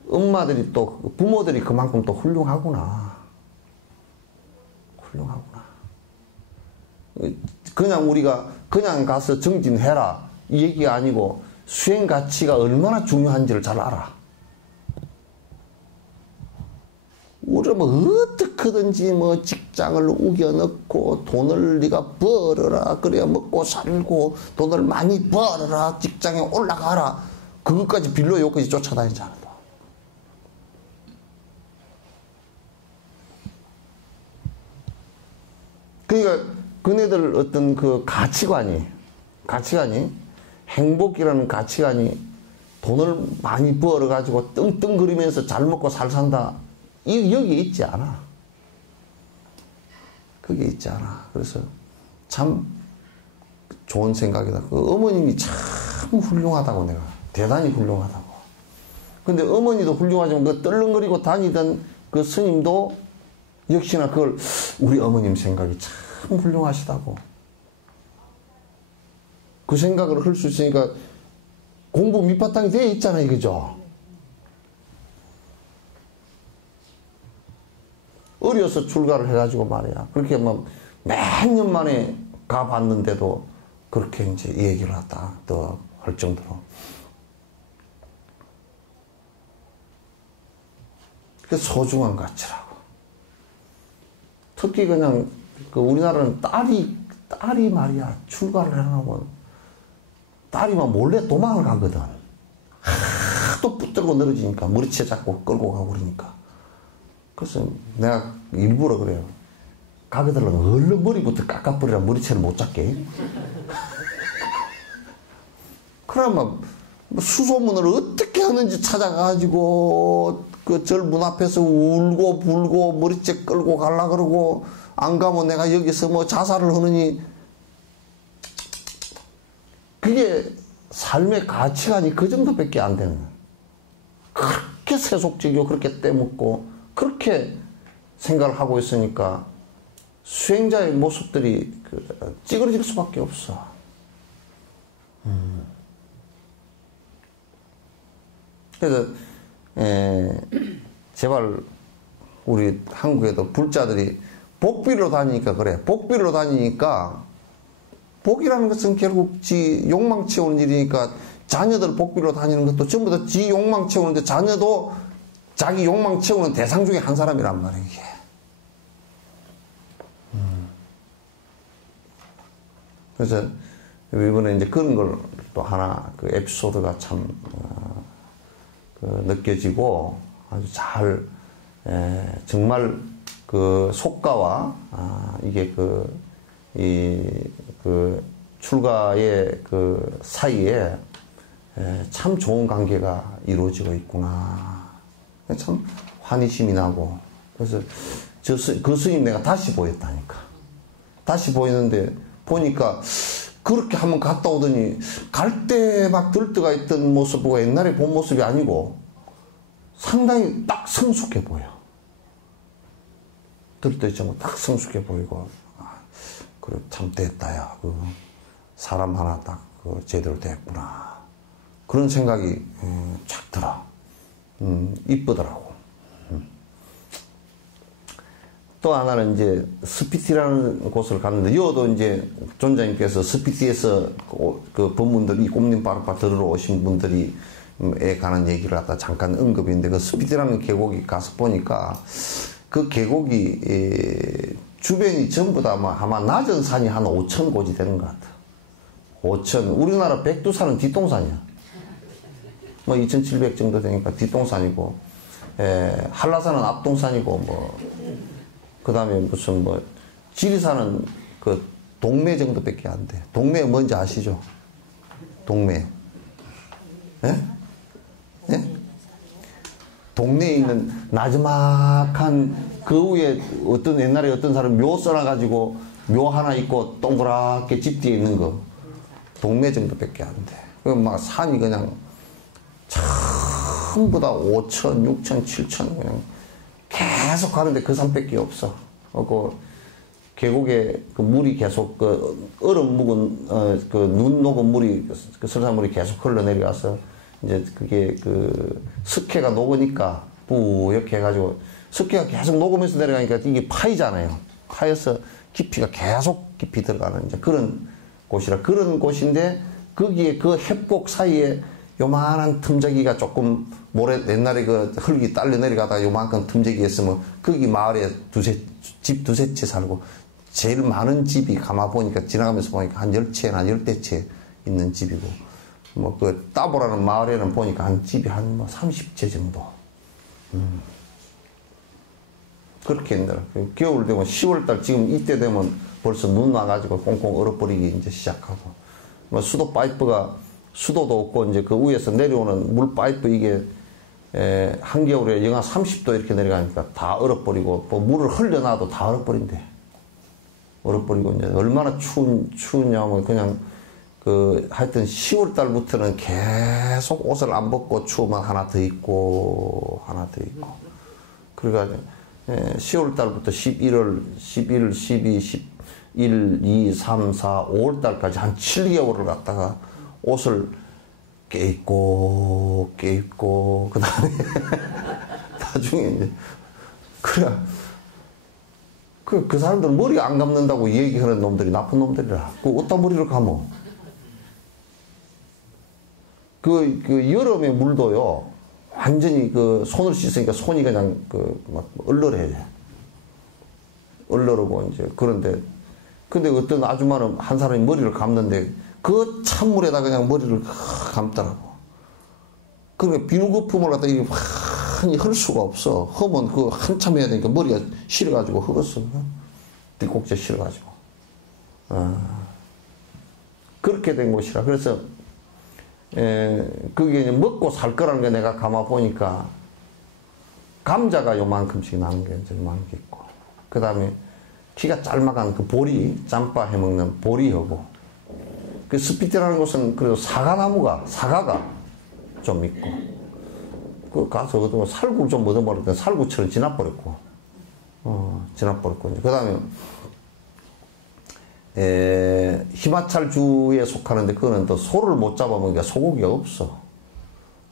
엄마들이 또 부모들이 그만큼 또 훌륭하구나. 그냥 우리가 그냥 가서 정진해라 이 얘기가 아니고 수행 가치가 얼마나 중요한지를 잘 알아. 우리가 뭐 어떻게든지 뭐 직장을 우겨넣고 돈을 네가 벌어라 그래야 먹고 살고 돈을 많이 벌어라 직장에 올라가라 그것까지 빌로 여기까지 쫓아다니잖아. 그러니까 그네들 어떤 그 가치관이 행복이라는 가치관이 돈을 많이 벌어가지고 떵떵거리면서 잘 먹고 잘 산다. 여기 있지 않아. 그게 있지 않아. 그래서 참 좋은 생각이다. 그 어머님이 참 훌륭하다고 내가. 대단히 훌륭하다고. 근데 어머니도 훌륭하지만 그 떨렁거리고 다니던 그 스님도 역시나 그걸 우리 어머님 생각이 참 훌륭하시다고. 그 생각을 할 수 있으니까 공부 밑바탕이 되어 있잖아요. 그죠? 어려서 출가를 해가지고 말이야. 그렇게 막 몇 년 만에 가봤는데도 그렇게 이제 얘기를 하다 또 할 정도로. 그 소중한 가치라고. 특히 그냥 그 우리나라는 딸이 말이야 출가를 해놓으면 딸이 막 몰래 도망을 가거든. 하도 붙들고 늘어지니까 머리채 잡고 끌고 가고 그러니까. 그래서 내가 일부러 그래요. 가게 되려면 얼른 머리부터 깎아버리라 머리채를 못 잡게. 그러면 수소문을 어떻게 하는지 찾아가지고 그 절 문 앞에서 울고 불고 머리채 끌고 갈라 그러고 안 가면 내가 여기서 뭐 자살을 하느니 그게 삶의 가치관이 그 정도밖에 안 되는 거야. 그렇게 세속적이고 그렇게 떼먹고 그렇게 생각을 하고 있으니까 수행자의 모습들이 찌그러질 수밖에 없어. 그래서 제발 우리 한국에도 불자들이 복비로 다니니까 그래. 복비로 다니니까 복이라는 것은 결국 지 욕망 채우는 일이니까 자녀들 복비로 다니는 것도 전부 다 지 욕망 채우는데 자녀도 자기 욕망 채우는 대상 중에 한 사람이란 말이야, 이게. 그래서 이번에 이제 그런 걸 또 하나 그 에피소드가 참 느껴지고 아주 잘 정말 그 속가와 이게 그 출가의 그 사이에 참 좋은 관계가 이루어지고 있구나. 참 환희심이 나고. 그래서 그 스님 내가 다시 보였다니까. 다시 보였는데 보니까 그렇게 한번 갔다 오더니 갈 때 막 들떠가 있던 모습과 옛날에 본 모습이 아니고 상당히 딱 성숙해 보여. 들떠 있지만 딱 성숙해 보이고 그래 참 됐다 야. 사람 하나 딱 제대로 됐구나. 그런 생각이 쫙 들어. 이쁘더라고. 또 하나는 이제 스피티라는 곳을 갔는데, 여도 이제 존자님께서 스피티에서 그 법문들, 이 꼼님 빠르빠 들으러 오신 분들이 에 관한 얘기를 갖다 잠깐 언급했는데, 그 스피티라는 계곡에 가서 보니까 그 계곡이 주변이 전부 다 아마 낮은 산이 한 5,000 고지 되는 것 같아. 5,000. 우리나라 백두산은 뒷동산이야. 뭐 2,700 정도 되니까 뒷동산이고, 한라산은 앞동산이고, 뭐, 그 다음에 무슨 뭐, 지리산은 그 동매 정도밖에 안 돼. 동매 뭔지 아시죠? 동매. 예? 예? 동네에 있는 나지막한 그 위에 어떤 옛날에 어떤 사람 묘 써놔가지고 묘 하나 있고 동그랗게 집 뒤에 있는 거. 동네 정도밖에 안 돼. 그럼 막 산이 그냥 전부 다 5천, 6천, 7천 그냥 계속 가는데 그 산밖에 없어. 그 계곡에 그 물이 계속 그 얼음 묵은 그 눈 녹은 물이 그 설산물이 계속 흘러내려가서 이제 그게 그 석회가 녹으니까 뿌옇게 해가지고 석회가 계속 녹으면서 내려가니까 이게 파이잖아요. 파여서 깊이가 계속 깊이 들어가는 이제 그런 곳이라 그런 곳인데 거기에 그 협곡 사이에 요만한 틈저기가 조금 모래 옛날에 그 흙이 딸려 내려가다가 요만큼 틈저기 있으면 거기 마을에 집 두세 채 살고 제일 많은 집이 가만 보니까 지나가면서 보니까 한 10채나 10대 채 있는 집이고 뭐 그 따보라는 마을에는 보니까 한 집이 한 뭐 30채 정도. 그렇게 힘들어. 겨울 되면 10월달 지금 이때 되면 벌써 눈 와가지고 꽁꽁 얼어버리기 이제 시작하고 뭐 수도 파이프가 수도도 없고 이제 그 위에서 내려오는 물 파이프 이게 한겨울에 영하 30도 이렇게 내려가니까 다 얼어버리고 뭐 물을 흘려놔도 다 얼어버린대. 얼어버리고 이제 얼마나 추우냐면 그냥 그 하여튼 10월 달부터는 계속 옷을 안 벗고 추우면 하나 더 입고 하나 더 입고 그래가지고 10월 달부터 11월 11, 12, 11, 2, 3, 4, 5월 달까지 한 7개월을 갖다가 옷을 깨입고 그 다음에 나중에 이제 그래 그 사람들 머리 안 감는다고 얘기하는 놈들이 나쁜 놈들이라. 그 어디다 머리를 감어? 그 여름에 물도요, 완전히 그 손을 씻으니까 손이 그냥 막 얼얼해. 얼얼하고 이제, 그런데, 근데 어떤 아줌마는 한 사람이 머리를 감는데 그 찬물에다 그냥 머리를 감더라고. 그러니까 비누 거품을 갖다 이게 많이 흘 수가 없어. 험은 그 한참 해야 되니까 머리가 실어가지고 흙었어. 뒷꼭지에 실어가지고. 그렇게 된 곳이라. 그래서, 그게 이제 먹고 살 거라는 게 내가 가만 보니까 감자가 요만큼씩 나는 게 이제 요만큼 있고. 그 다음에 키가 짤막한 그 보리, 짬바 해먹는 보리하고. 그 스피티라는 곳은 그래도 사과가 좀 있고. 그 가서 어떤 살구 좀 얻어버렸더니 살구처럼 지나버렸고. 지나버렸고. 그 다음에, 히마찰주에 속하는데 그거는 또 소를 못 잡아먹으니까 소고기가 없어.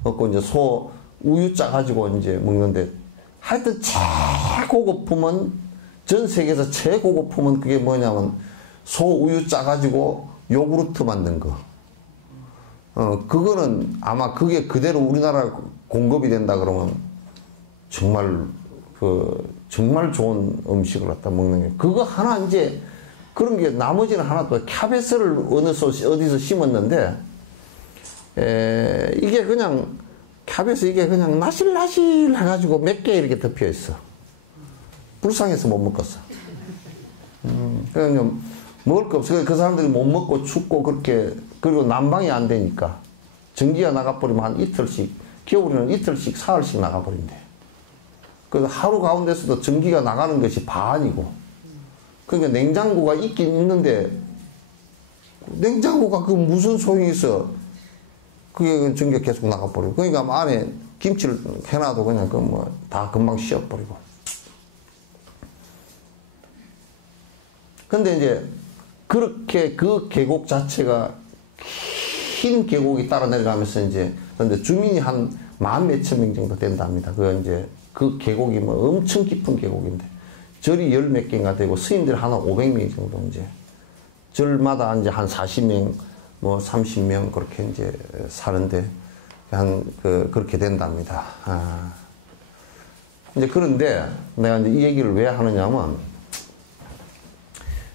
없고 이제 소 우유 짜가지고 이제 먹는데 하여튼 최고급품은 전 세계에서 최고급품은 그게 뭐냐면 소 우유 짜가지고 요구르트 만든 거. 그거는 아마 그게 그대로 우리나라 공급이 된다 그러면 정말 정말 좋은 음식을 갖다 먹는 게 그거 하나 이제 그런 게 나머지는 하나 또 캬베스를 어디서 심었는데 이게 그냥 캬베스 이게 그냥 나실나실 해가지고 몇 개 이렇게 덮여 있어. 불쌍해서 못 먹었어. 그냥 먹을 거 없어. 그 사람들이 못 먹고 춥고 그렇게 그리고 난방이 안 되니까 전기가 나가버리면 한 이틀씩 겨울에는 이틀씩 사흘씩 나가버린대. 그 하루 가운데서도 전기가 나가는 것이 반이고. 그러니까 냉장고가 있긴 있는데 냉장고가 그 무슨 소용이 있어. 그게 전기가 계속 나가버리고. 그러니까 안에 김치를 해놔도 그냥 다 금방 씌어버리고. 근데 이제 그렇게 그 계곡 자체가 흰 계곡이 따라 내려가면서 이제 근데 주민이 한 10,000몇 명 정도 된답니다. 그 계곡이 뭐 엄청 깊은 계곡인데 절이 10몇 개인가 되고 스님들이 한 500명 정도 이제 절마다 이제 한 40명 뭐 30명 그렇게 이제 사는데 그렇게 된답니다. 이제 그런데 내가 이제 이 얘기를 왜 하느냐면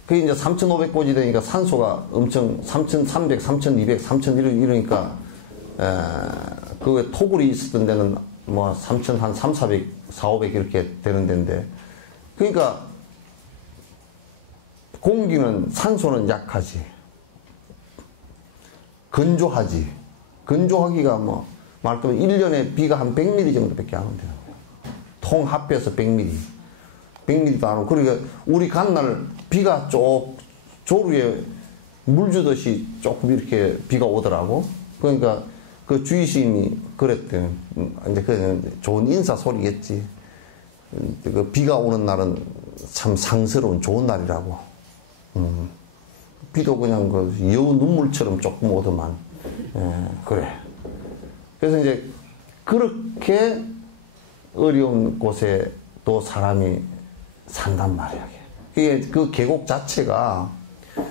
그게 이제 3,500고지 되니까 산소가 엄청 3,300, 3,200, 3,100 이러니까 그 토굴이 있었던 데는 뭐 3천 한 3, 400, 4, 500 이렇게 되는 데인데, 그러니까 공기는 산소는 약하지, 건조하지. 건조하기가 뭐 말하자면 1년에 비가 한 100mm 정도밖에 안 온대요. 통 합해서 100mm. 100mm도 안 오고. 그러니까 우리 간날 비가 조루에 물 주듯이 조금 이렇게 비가 오더라고. 그러니까 그 주의 스님이 그랬대. 이제 그 좋은 인사 소리겠지. 그 비가 오는 날은 참 상스러운 좋은 날이라고. 비도 그냥 그 여우 눈물처럼 조금 오더만. 그래. 그래서 이제 그렇게 어려운 곳에 또 사람이 산단 말이야. 이게 그 계곡 자체가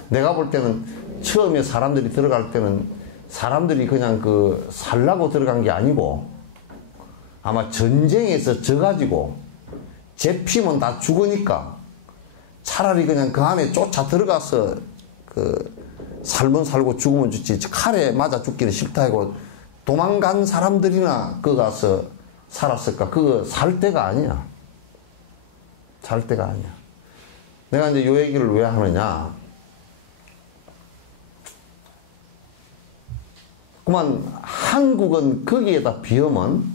내가 볼 때는 처음에 사람들이 들어갈 때는 사람들이 그냥 그 살라고 들어간 게 아니고 아마 전쟁에서 져가지고 잡히면 다 죽으니까 차라리 그냥 그 안에 쫓아 들어가서 그 살면 살고 죽으면 죽지 칼에 맞아 죽기는 싫다 하고 도망간 사람들이나 그 가서 살았을까? 그거 살 때가 아니야. 살 때가 아니야. 내가 이제 요 얘기를 왜 하느냐. 그만 한국은 거기에다 비하면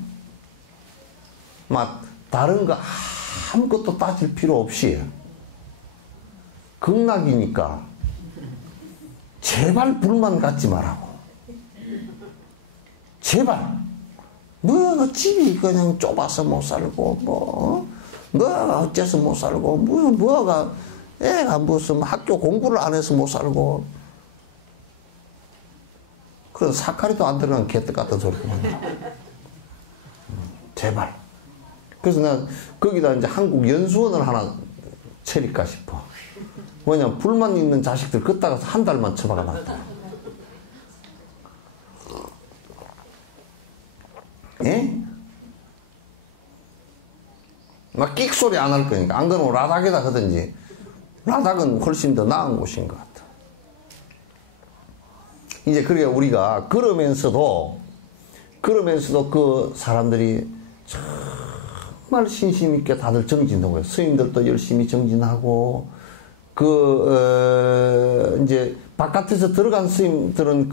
막 다른 거 아무것도 따질 필요 없이 극락이니까 제발 불만 갖지 말라고. 제발. 뭐 집이 그냥 좁아서 못 살고 뭐가 어째서 못 살고 뭐가 애가 무슨 학교 공부를 안 해서 못 살고 그런 사카리도 안 들어간 개떡 같은 소리만 제발. 그래서 내가 거기다 이제 한국 연수원을 하나 차릴까 싶어. 뭐냐면 불만 있는 자식들 걷다가 한 달만 처박아 놨다. 예? 막 끽 소리 안 할 거니까. 안 그러면 라닥에다 하든지. 라닥은 훨씬 더 나은 곳인 것 같아. 이제 그래 우리가 그러면서도 그 사람들이 정말 신심 있게 다들 정진하고 해요. 스님들도 열심히 정진하고 이제 바깥에서 들어간 스님들은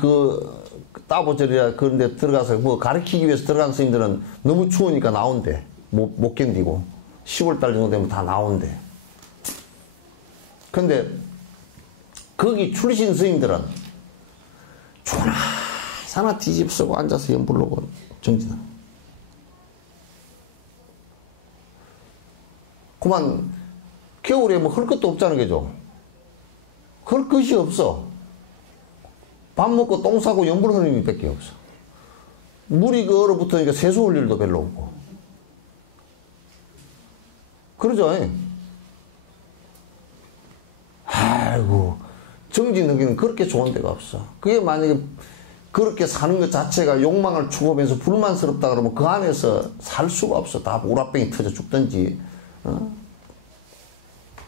따보절이라 그런 데 들어가서 뭐 가르치기 위해서 들어간 스님들은 너무 추우니까 나온대. 못 견디고. 10월달 정도 되면 다 나온대. 근데 거기 출신 스님들은 조나사나 뒤집쓰고 앉아서 연불로고 정진하고. 그만 겨울에 뭐 할 것도 없잖아, 그죠? 할 것이 없어. 밥 먹고 똥 싸고 연불하는 일이 밖에 없어. 물이 그 얼어붙으니까 세수 올 일도 별로 없고. 그러죠? 아이고, 정진하기는 그렇게 좋은 데가 없어. 그게 만약에 그렇게 사는 것 자체가 욕망을 추구하면서 불만스럽다 그러면 그 안에서 살 수가 없어. 다 오라병이 터져 죽든지.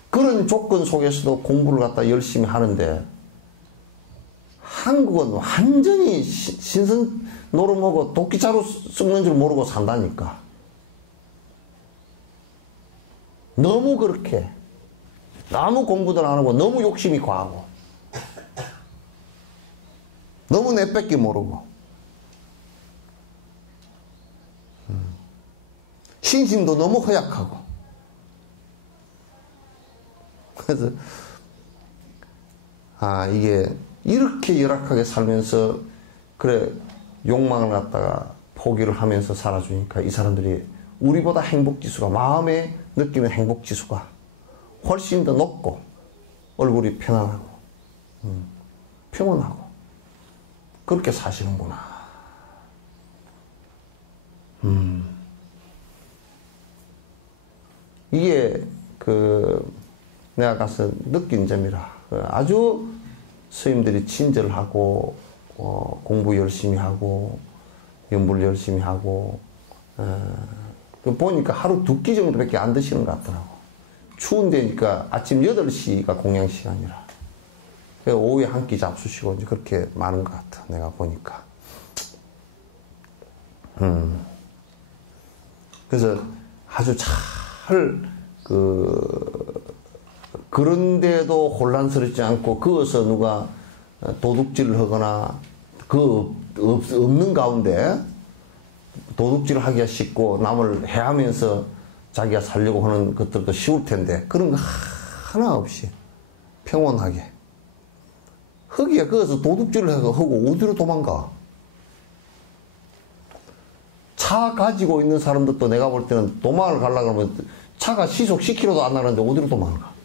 그런 조건 속에서도 공부를 갖다 열심히 하는데 한국은 완전히 신선 노름하고 도끼자루 썩는 줄 모르고 산다니까. 너무 그렇게 너무 공부들 안 하고 너무 욕심이 과하고 너무 내뺏기 모르고 신심도 너무 허약하고. 그래서 이게 이렇게 열악하게 살면서 그래 욕망을 갖다가 포기를 하면서 살아주니까 이 사람들이 우리보다 행복지수가 마음에 느끼는 행복지수가 훨씬 더 높고 얼굴이 편안하고 평온하고 그렇게 사시는구나. 이게 내가 가서 느낀 점이라. 아주 스님들이 친절하고 공부 열심히 하고 연불 열심히 하고 보니까 하루 2끼 정도밖에 안 드시는 것 같더라고. 추운 데니까 아침 8시가 공양 시간이라 오후에 한 끼 잡수시고 이제 그렇게 많은 것 같아. 내가 보니까 그래서 아주 그런데도 혼란스럽지 않고 그어서 누가 도둑질을 하거나 없는 가운데 도둑질을 하기가 쉽고 남을 해하면서 자기가 살려고 하는 것들도 쉬울 텐데 그런 거 하나 없이 평온하게 흙이야 그어서 도둑질을 하고 어디로 도망가? 차 가지고 있는 사람들도 내가 볼 때는 도망을 가려고 하면 차가 시속 10km도 안 나는데 어디로 도망가?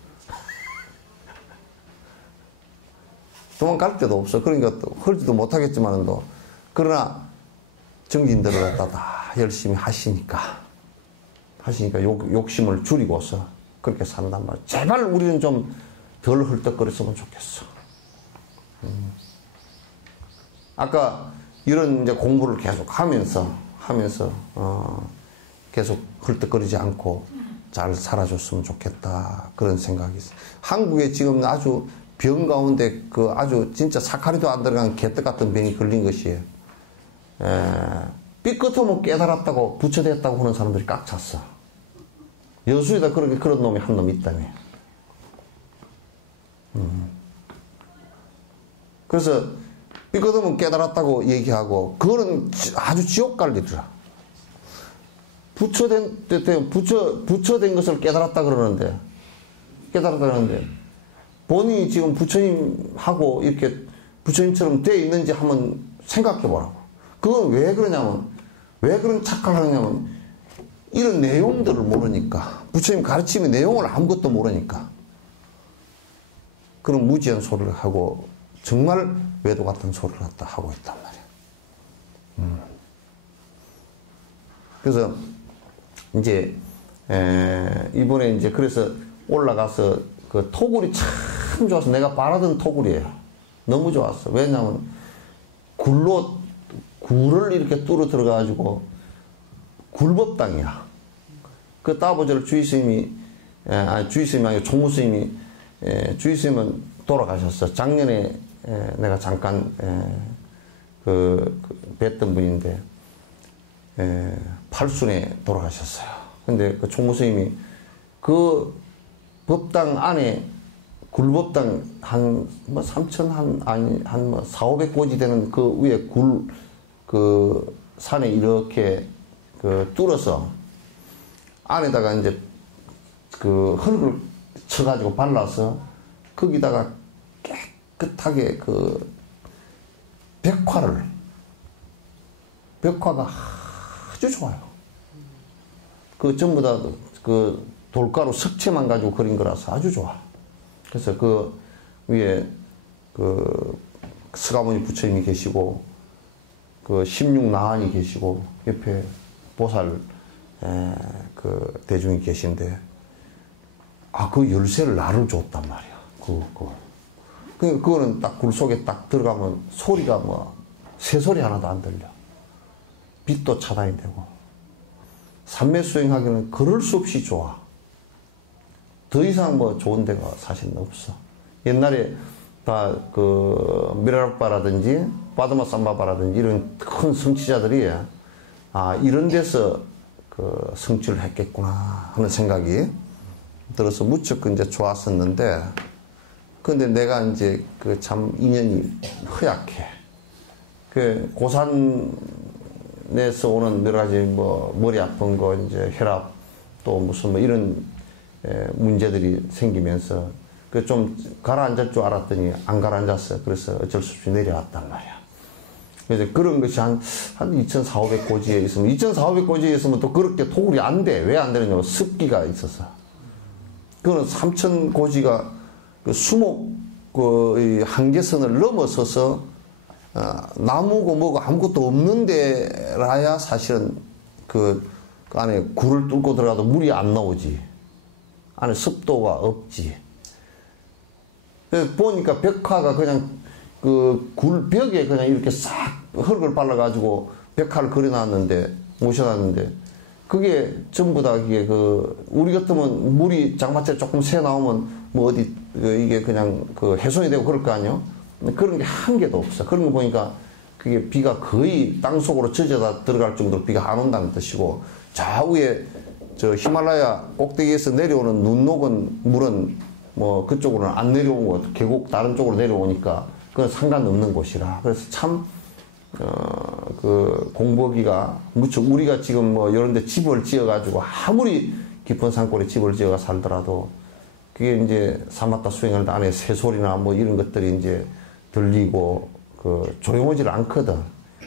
도망갈 데도 없어. 그러니까 또 헐지도 못하겠지만도 그러나 정기인들을 갖다 다 열심히 하시니까 욕심을 줄이고서 그렇게 산단 말이야. 제발 우리는 좀 덜 헐떡거렸으면 좋겠어. 아까 이런 이제 공부를 계속 하면서 계속 헐떡거리지 않고 잘 살아줬으면 좋겠다 그런 생각이 있어요. 한국에 지금 아주 병 가운데 아주 진짜 사카리도 안 들어간 개떡 같은 병이 걸린 것이에요. 삐끗하면 깨달았다고 부처됐다고 하는 사람들이 꽉 찼어. 여수에다 그런 놈이 한 놈 있다며. 그래서 삐끗하면 깨달았다고 얘기하고 그거는 아주 지옥 갈 일이라. 부처된 것을 깨달았다 그러는데 본인이 지금 부처님하고 이렇게 부처님처럼 돼 있는지 한번 생각해 보라고. 그건 왜 그러냐면, 왜 그런 착각을 하냐면, 이런 내용들을 모르니까, 부처님 가르침의 내용을 아무것도 모르니까, 그런 무지한 소리를 하고, 정말 외도 같은 소리를 갖다 하고 있단 말이야. 그래서, 이제, 이번에 이제 그래서 올라가서 그 토굴이 참 좋았어. 내가 바라던 토굴이에요. 너무 좋았어. 왜냐하면 굴을 이렇게 뚫어 들어가가지고 굴법당이야. 그 따보절 주의스님이 주의스님이 아니고 총무스님이 주의스님은 돌아가셨어. 작년에 내가 잠깐 뵀던 분인데 팔순에 돌아가셨어요. 근데 그 총무스님이 그 법당 안에 굴법당 한 4,500고지 되는 그 위에 산에 이렇게 뚫어서 안에다가 이제 흙을 쳐가지고 발라서 거기다가 깨끗하게 벽화가 아주 좋아요. 전부 다 돌가루 석체만 가지고 그린 거라서 아주 좋아. 그래서 그 위에 스가모니 부처님이 계시고 16나한이 계시고 옆에 보살 대중이 계신데 그 열쇠를 나를 줬단 말이야. 그거는 딱 굴 속에 딱 들어가면 소리가 새소리 하나도 안 들려. 빛도 차단이 되고 삼매 수행하기는 그럴 수 없이 좋아. 더 이상 좋은 데가 사실은 없어. 옛날에 다 미라르바라든지 바드마 삼바바라든지 이런 큰 성취자들이 이런 데서 성취를 했겠구나 하는 생각이 들어서 무척 이제 좋았었는데, 근데 내가 이제 참 인연이 허약해. 고산에서 오는 여러 가지 머리 아픈 거, 이제 혈압 또 무슨 이런 문제들이 생기면서 좀 가라앉을 줄 알았더니 안 가라앉았어. 그래서 어쩔 수 없이 내려왔단 말이야. 그래서 그런 것이 한 2,400고지에 있으면 2,400고지에 있으면 또 그렇게 토굴이 안 돼. 왜 안 되느냐고 습기가 있어서. 그거는 3,000고지가 수목 한계선을 넘어서서 나무고 뭐고 아무것도 없는 데라야 사실은 그 안에 굴을 뚫고 들어가도 물이 안 나오지. 안에 습도가 없지. 그래서 보니까 벽화가 그냥 굴벽에 그냥 이렇게 싹 흙을 발라가지고 벽화를 그려놨는데, 모셔놨는데, 그게 전부 다 우리 같으면 물이 장마철 조금 새 나오면 이게 그냥 훼손이 되고 그럴 거 아니에요? 그런 게 한 개도 없어. 그런 거 보니까 그게 비가 거의 땅속으로 젖어다 들어갈 정도로 비가 안 온다는 뜻이고, 좌우에 저 히말라야 꼭대기에서 내려오는 눈 녹은 물은 뭐 그쪽으로는 안 내려오고 계곡 다른 쪽으로 내려오니까 그건 상관없는 곳이라. 그래서 참 그 공복이가 무척, 우리가 지금 뭐 이런 데 집을 지어 가지고 아무리 깊은 산골에 집을 지어가 살더라도 그게 이제 사마타 수행할 때 안에 새소리나 뭐 이런 것들이 이제 들리고 그 조용하지 않거든.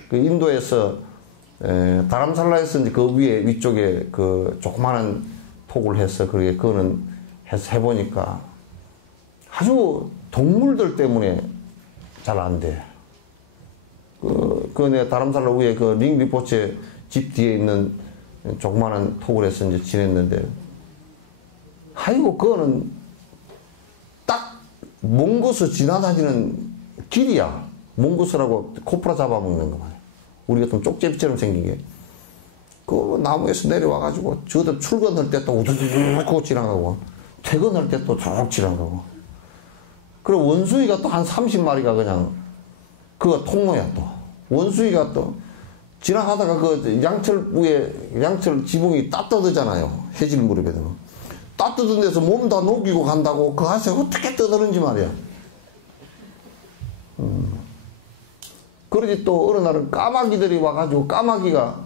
그 인도에서 다람살라에서 이제 그 위에 위쪽에 그 조그마한 폭을 해서 그거는 해서 해보니까 아주 동물들 때문에 잘 안 돼. 내가 다람살라 위에 그 링리포체 집 뒤에 있는 조그마한 폭을 해서 이제 지냈는데, 아이고, 그거는 딱 몽고스 지나다니는 길이야. 몽고스라고 코프라 잡아먹는 거 말이야. 우리 같은 쪽제비처럼 생긴 게. 그 나무에서 내려와가지고, 저도 출근할 때 또 우두두두 지나가고, 퇴근할 때 또 쭉 지나가고. 그리고 원숭이가 또 한 30마리가 그냥, 그거 통로야 또. 원숭이가 또, 지나가다가 그 양철 위에, 양철 지붕이 따뜻하잖아요. 해질 무렵에 되면. 따뜻한 데서 몸 다 녹이고 간다고 그 아저씨 어떻게 떠드는지 말이야. 그러지 또 어느 날은 까마귀들이 와가지고, 까마귀가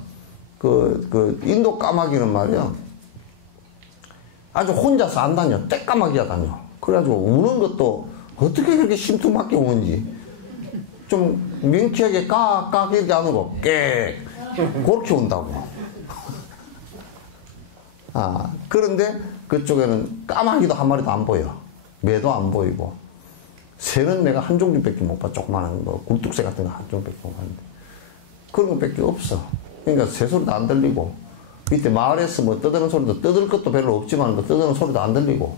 인도 까마귀는 말이야, 아주 혼자서 안 다녀. 떼까마귀가 다녀. 그래가지고 우는 것도 어떻게 그렇게 심투맞게 우는지. 좀 명쾌하게 까 이렇게 안 오고 깨 그렇게 온다고. 그런데 그쪽에는 까마귀도 한 마리도 안 보여. 매도 안 보이고. 새는 내가 한 종류밖에 못 봐. 조그마한 거, 굴뚝새 같은 거 한 종류밖에 못 봤는데. 그런 것밖에 없어. 그러니까 새 소리도 안 들리고, 밑에 마을에서 뭐 떠드는 소리도, 떠들 것도 별로 없지만, 떠드는 소리도 안 들리고,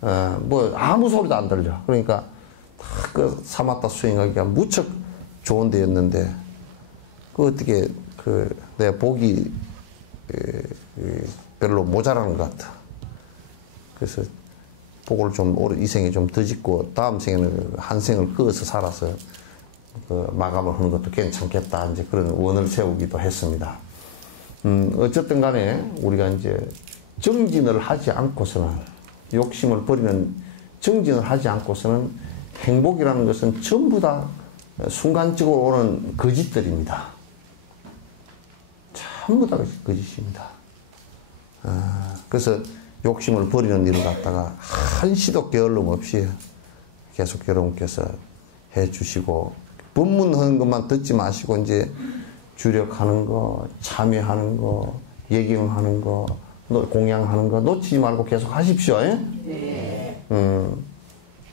뭐 아무 소리도 안 들려. 그러니까, 그 사마타 수행하기가 무척 좋은 데였는데, 어떻게, 내 복이, 별로 모자라는 것 같아. 그래서, 복을 좀, 이 생에 좀 더 짓고, 다음 생에는 한 생을 그어서 살아서, 마감을 하는 것도 괜찮겠다. 이제 그런 원을 세우기도 했습니다. 어쨌든 간에, 우리가 이제, 정진을 하지 않고서는, 욕심을 버리는 정진을 하지 않고서는, 행복이라는 것은 전부 다 순간적으로 오는 거짓들입니다. 전부 다 거짓입니다. 그래서 욕심을 버리는 일을 갖다가 한시도 게을름 없이 계속 여러분께서 해 주시고, 법문하는 것만 듣지 마시고, 이제 주력하는 거, 참여하는 거, 예경하는 거, 공양하는 거 놓치지 말고 계속 하십시오. 네.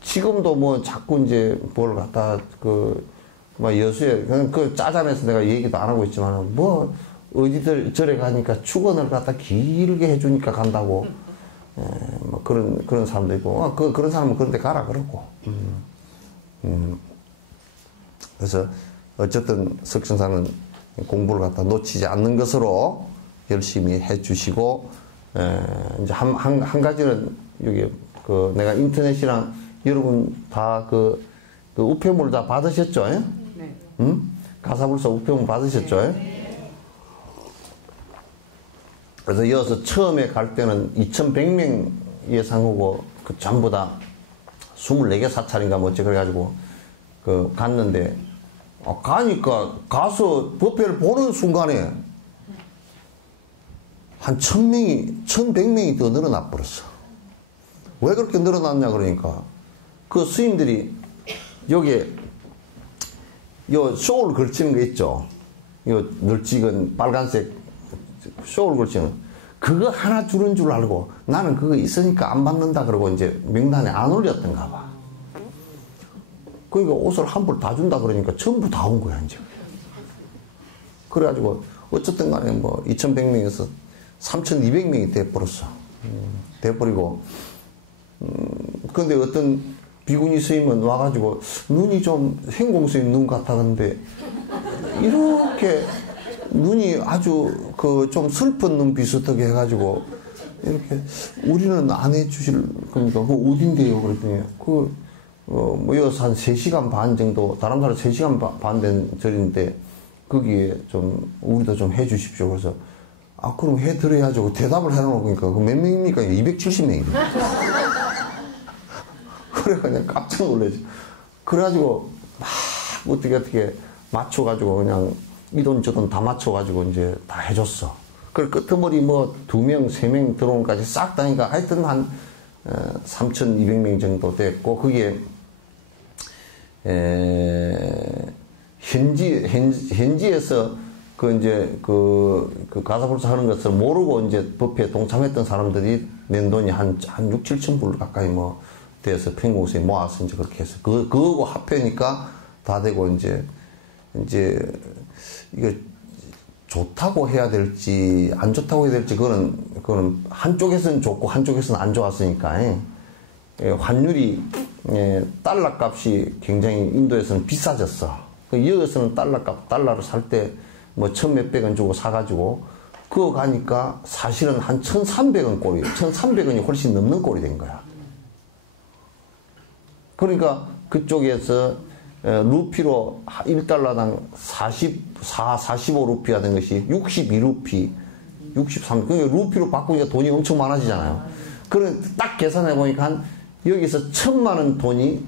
지금도 뭐 자꾸 이제 뭘 갖다 뭐 여수에 그냥 그 짜잔해서 내가 얘기도 안 하고 있지만, 뭐 어디들 절에 가니까 축원을 갖다 길게 해주니까 간다고. 뭐 그런 사람도 있고, 그런 사람은 그런 데 가라 그러고. 그래서 어쨌든 석천사는 공부를 갖다 놓치지 않는 것으로 열심히 해 주시고, 이제 한 가지는 여기 내가 인터넷이랑 여러분 다 우편물 다 받으셨죠? 네. 가사불사 우편물 받으셨죠? 네. 그래서 이어서 처음에 갈 때는 2,100명 예상하고 전부 다 24개 사찰인가 뭐 어째 그래가지고 갔는데, 가니까 가서 법회를 보는 순간에 한 1,100명이 더 늘어나 버렸어. 왜 그렇게 늘어났냐 그러니까, 그 스님들이 여기에 요 쇼를 걸치는 거 있죠. 요 널찍은 빨간색 쇼를 걸치는 그거 하나 주는 줄 알고, 나는 그거 있으니까 안 받는다 그러고 이제 명단에 안 올렸던가 봐. 그러니까 옷을 한 벌 다 준다 그러니까 전부 다 온 거야 이제. 그래가지고 어쨌든 간에 뭐 2,100명에서 3,200명이 돼버렸어. 돼버리고, 근데 어떤 비구니 스님은 와가지고 눈이 좀 행공 스님 눈 같았는데, 이렇게 눈이 아주 좀 슬픈 눈 비슷하게 해가지고, 이렇게 우리는 안 해주실 겁니까? 그거 어딘데요? 그랬더니 뭐 여기서 한 3시간 반 정도, 다른 사람 3시간 반 된 절인데, 거기에 좀, 우리도 좀 해 주십시오. 그래서, 아, 그럼 해 드려야죠. 대답을 해놓으니까, 그 몇 명입니까? 270명입니다. 그래, 그냥 깜짝 놀라지. 그래가지고, 막, 어떻게 맞춰가지고, 그냥, 이 돈 저 돈 다 맞춰가지고, 이제 다 해줬어. 그 끄트머리 뭐, 2명, 3명 들어온 까지 싹 다니까, 하여튼 한, 3,200명 정도 됐고, 그게, 현지에서 그 이제 그 가사불사 하는 것을 모르고 이제 법회에 동참했던 사람들이 낸 돈이 한 6, 7천 불 가까이 뭐 돼서 평공서에 모아서 이제 그렇게 해서 그거고 합회니까 다 되고 이제 이게 좋다고 해야 될지 안 좋다고 해야 될지 그거는 한쪽에서는 좋고 한쪽에서는 안 좋았으니까 환율이 달러 값이 굉장히 인도에서는 비싸졌어. 여기서는 달러를 살 때 뭐 1,000몇백 원 주고 사가지고 그거 가니까 사실은 한 1,300원 꼴이 1,300원이 훨씬 넘는 꼴이 된 거야. 그러니까 그쪽에서 루피로 1달러당 45 루피가 된 것이 62루피, 63, 그러니까 루피로 바꾸니까 돈이 엄청 많아지잖아요. 그런 딱 계산해 보니까 여기서 1,000만 원 돈이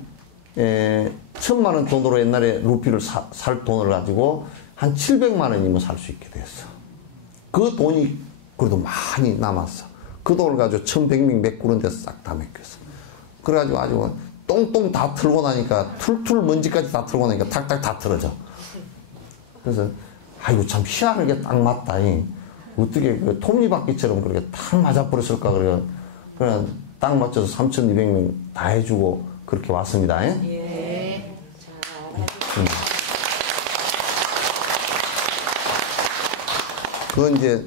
1,000만 원 돈으로 옛날에 루피를 살 돈을 가지고 한 700만 원이면 살 수 있게 됐어. 그 돈이 그래도 많이 남았어. 그 돈을 가지고 1,100명 메꾸는 데서 싹 다 메꼈어. 그래가지고 아주 똥똥 다 틀고 나니까 툴툴 먼지까지 다 틀고 나니까 탁탁 다 틀어져. 그래서 아이고 참 희한하게 딱 맞다. 어떻게 그 톱니바퀴처럼 그렇게 딱 맞아버렸을까. 그래 딱 맞춰서 3,200명 다 해주고 그렇게 왔습니다. 예. 그건 이제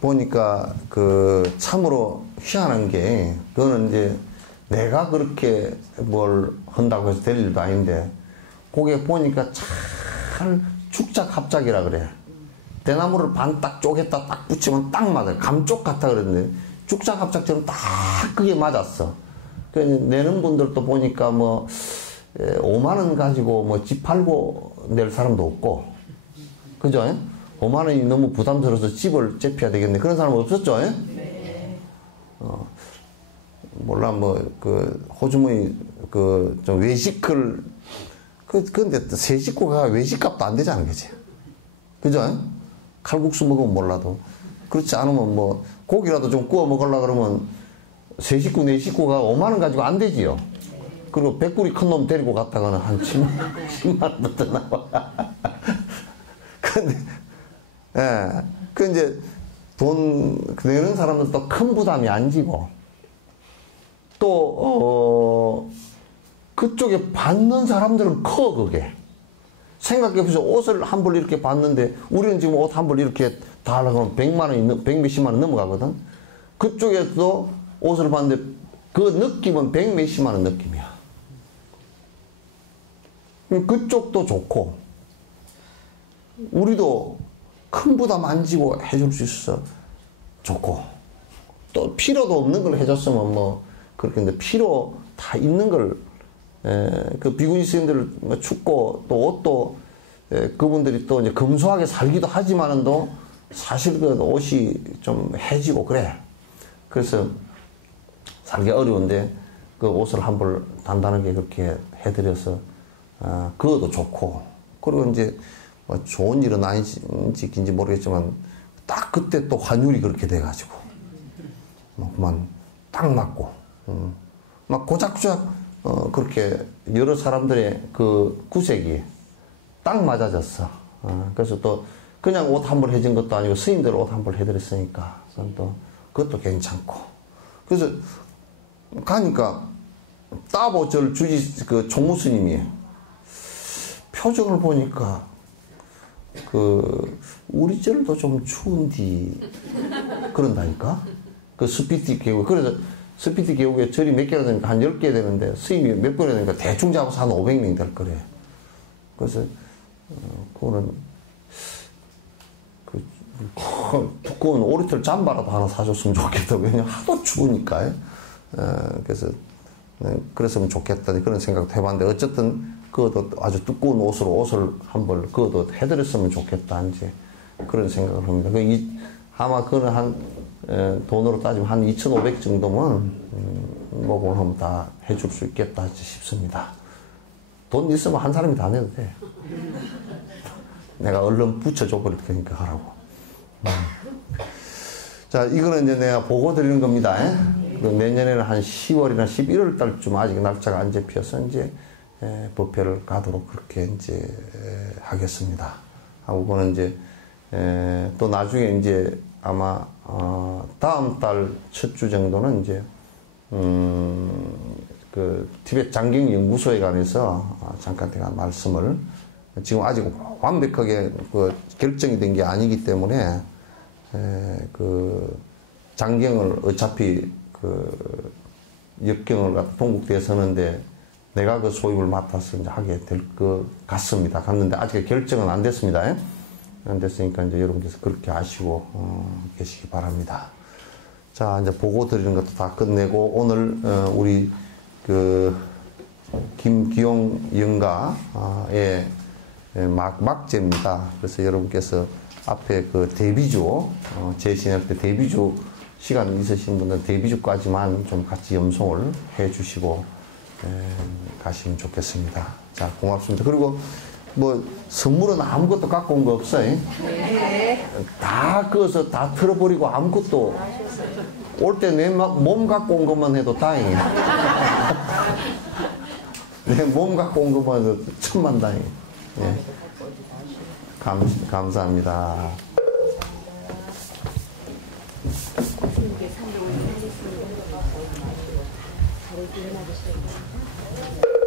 보니까 그 참으로 희한한 게 그거는 이제 내가 그렇게 뭘 한다고 해서 될 일도 아닌데 그게 보니까 잘 축작합작이라 그래. 대나무를 반 딱 쪼갰다 딱 붙이면 딱 맞아요. 감쪽 같아 그랬는데 축작합작처럼 딱 그게 맞았어. 그래서 내는 분들도 보니까 뭐 5만 원 가지고 뭐 집 팔고 낼 사람도 없고, 그죠? 5만 원이 너무 부담스러워서 집을 째펴야 되겠네. 그런 사람 없었죠? 네. 몰라 그 호주머니 좀 외식을 근데 세 식구가 외식값도 안 되잖아, 그지? 그죠? 칼국수 먹으면 몰라도 그렇지 않으면 뭐 고기라도 좀 구워 먹으려 그러면 세 식구, 네 식구가 5만 원 가지고 안 되지요. 그리고 100구리 큰 놈 데리고 갔다가는 한 10만 원부터 나와. 근데, 그 이제 돈 내는 사람들도 큰 부담이 안 지고, 또, 그쪽에 받는 사람들은 커, 그게. 생각해보세요. 옷을 한 벌 이렇게 받는데, 우리는 지금 옷 한 벌 이렇게 다 하려고 하면 100만 원이, 100몇십만 원 넘어가거든. 그쪽에서 옷을 봤는데 그 느낌은 100몇십만 원 느낌이야. 그쪽도 좋고 우리도 큰 부담 안 지고 해줄 수 있어서 좋고, 또 필요도 없는 걸 해줬으면 뭐 그렇게 했는데 필요 다 있는 걸 그 비구니 스님들 춥고 또 옷도 그분들이 또 이제 검소하게 살기도 하지만은도 사실 그 옷이 좀 해지고 그래. 그래서 살기 어려운데 그 옷을 한 벌 단단하게 그렇게 해드려서 그것도 좋고, 그리고 이제 뭐 좋은 일은 아닌지 모르겠지만 딱 그때 또 환율이 그렇게 돼가지고 그만 딱 맞고 막 고작고작 그렇게 여러 사람들의 그 구색이 딱 맞아졌어. 그래서 또 그냥 옷 한 벌 해준 것도 아니고 스님들 옷 한 벌 해드렸으니까 또 그것도 괜찮고. 그래서 가니까 따보절 주지 그 총무 스님이 표정을 보니까 그 우리 절도 좀 추운디 그런다니까. 그 스피티 계곡. 그래서 스피티 계곡에 절이 몇 개나 되니까 한 10개 되는데 스님이 몇 번이나 되니까 대충 잡아서 한 500명 될 거래. 그래서 그거는 그 두꺼운 오리털 잠바라도 하나 사줬으면 좋겠다. 왜냐면 하도 추우니까. 그래서 그랬으면 좋겠다 그런 생각도 해봤는데 어쨌든 그것도 아주 두꺼운 옷을 한벌 그것도 해드렸으면 좋겠다 이제 그런 생각을 합니다. 아마 그거는 돈으로 따지면 한 2,500 정도면 모금을 하면 다 해줄 수 있겠다 싶습니다. 돈 있으면 한 사람이 다 내도 돼. 내가 얼른 붙여줘 버릴 테니까 하라고. 자, 이거는 이제 내가 보고 드리는 겁니다. 내년에는 한 10월이나 11월 달쯤 아직 날짜가 안 잡혀서 이제 법회를 가도록 그렇게 이제 하겠습니다. 하고 그거는 이제 또 나중에 이제 아마 다음 달 첫 주 정도는 이제 그 티벳 장경 연구소에 관해서 잠깐 제가 말씀을 지금 아직 완벽하게 그 결정이 된 게 아니기 때문에 그 장경을 어차피 그 역경을 동국대에 서는데 내가 그 소임을 맡아서 이제 하게 될 것 같습니다. 갔는데 아직 결정은 안 됐습니다. 안 됐으니까 이제 여러분께서 그렇게 아시고 계시기 바랍니다. 자, 이제 보고 드리는 것도 다 끝내고 오늘 우리 그 김기용 영가의 막제입니다. 그래서 여러분께서 앞에 그 대비주 제신할 때 대비주 시간 있으신 분들 대비주까지만 좀 같이 염송을 해 주시고 가시면 좋겠습니다. 자, 고맙습니다. 그리고 뭐 선물은 아무것도 갖고 온 거 없어요? 네. 다 그어서 다 틀어버리고 아무것도 올 때 내 몸 갖고 온 것만 해도 다행이에요. 내 몸 갖고 온 것만 해도 천만 다행이에요. 예. 감사합니다. 네,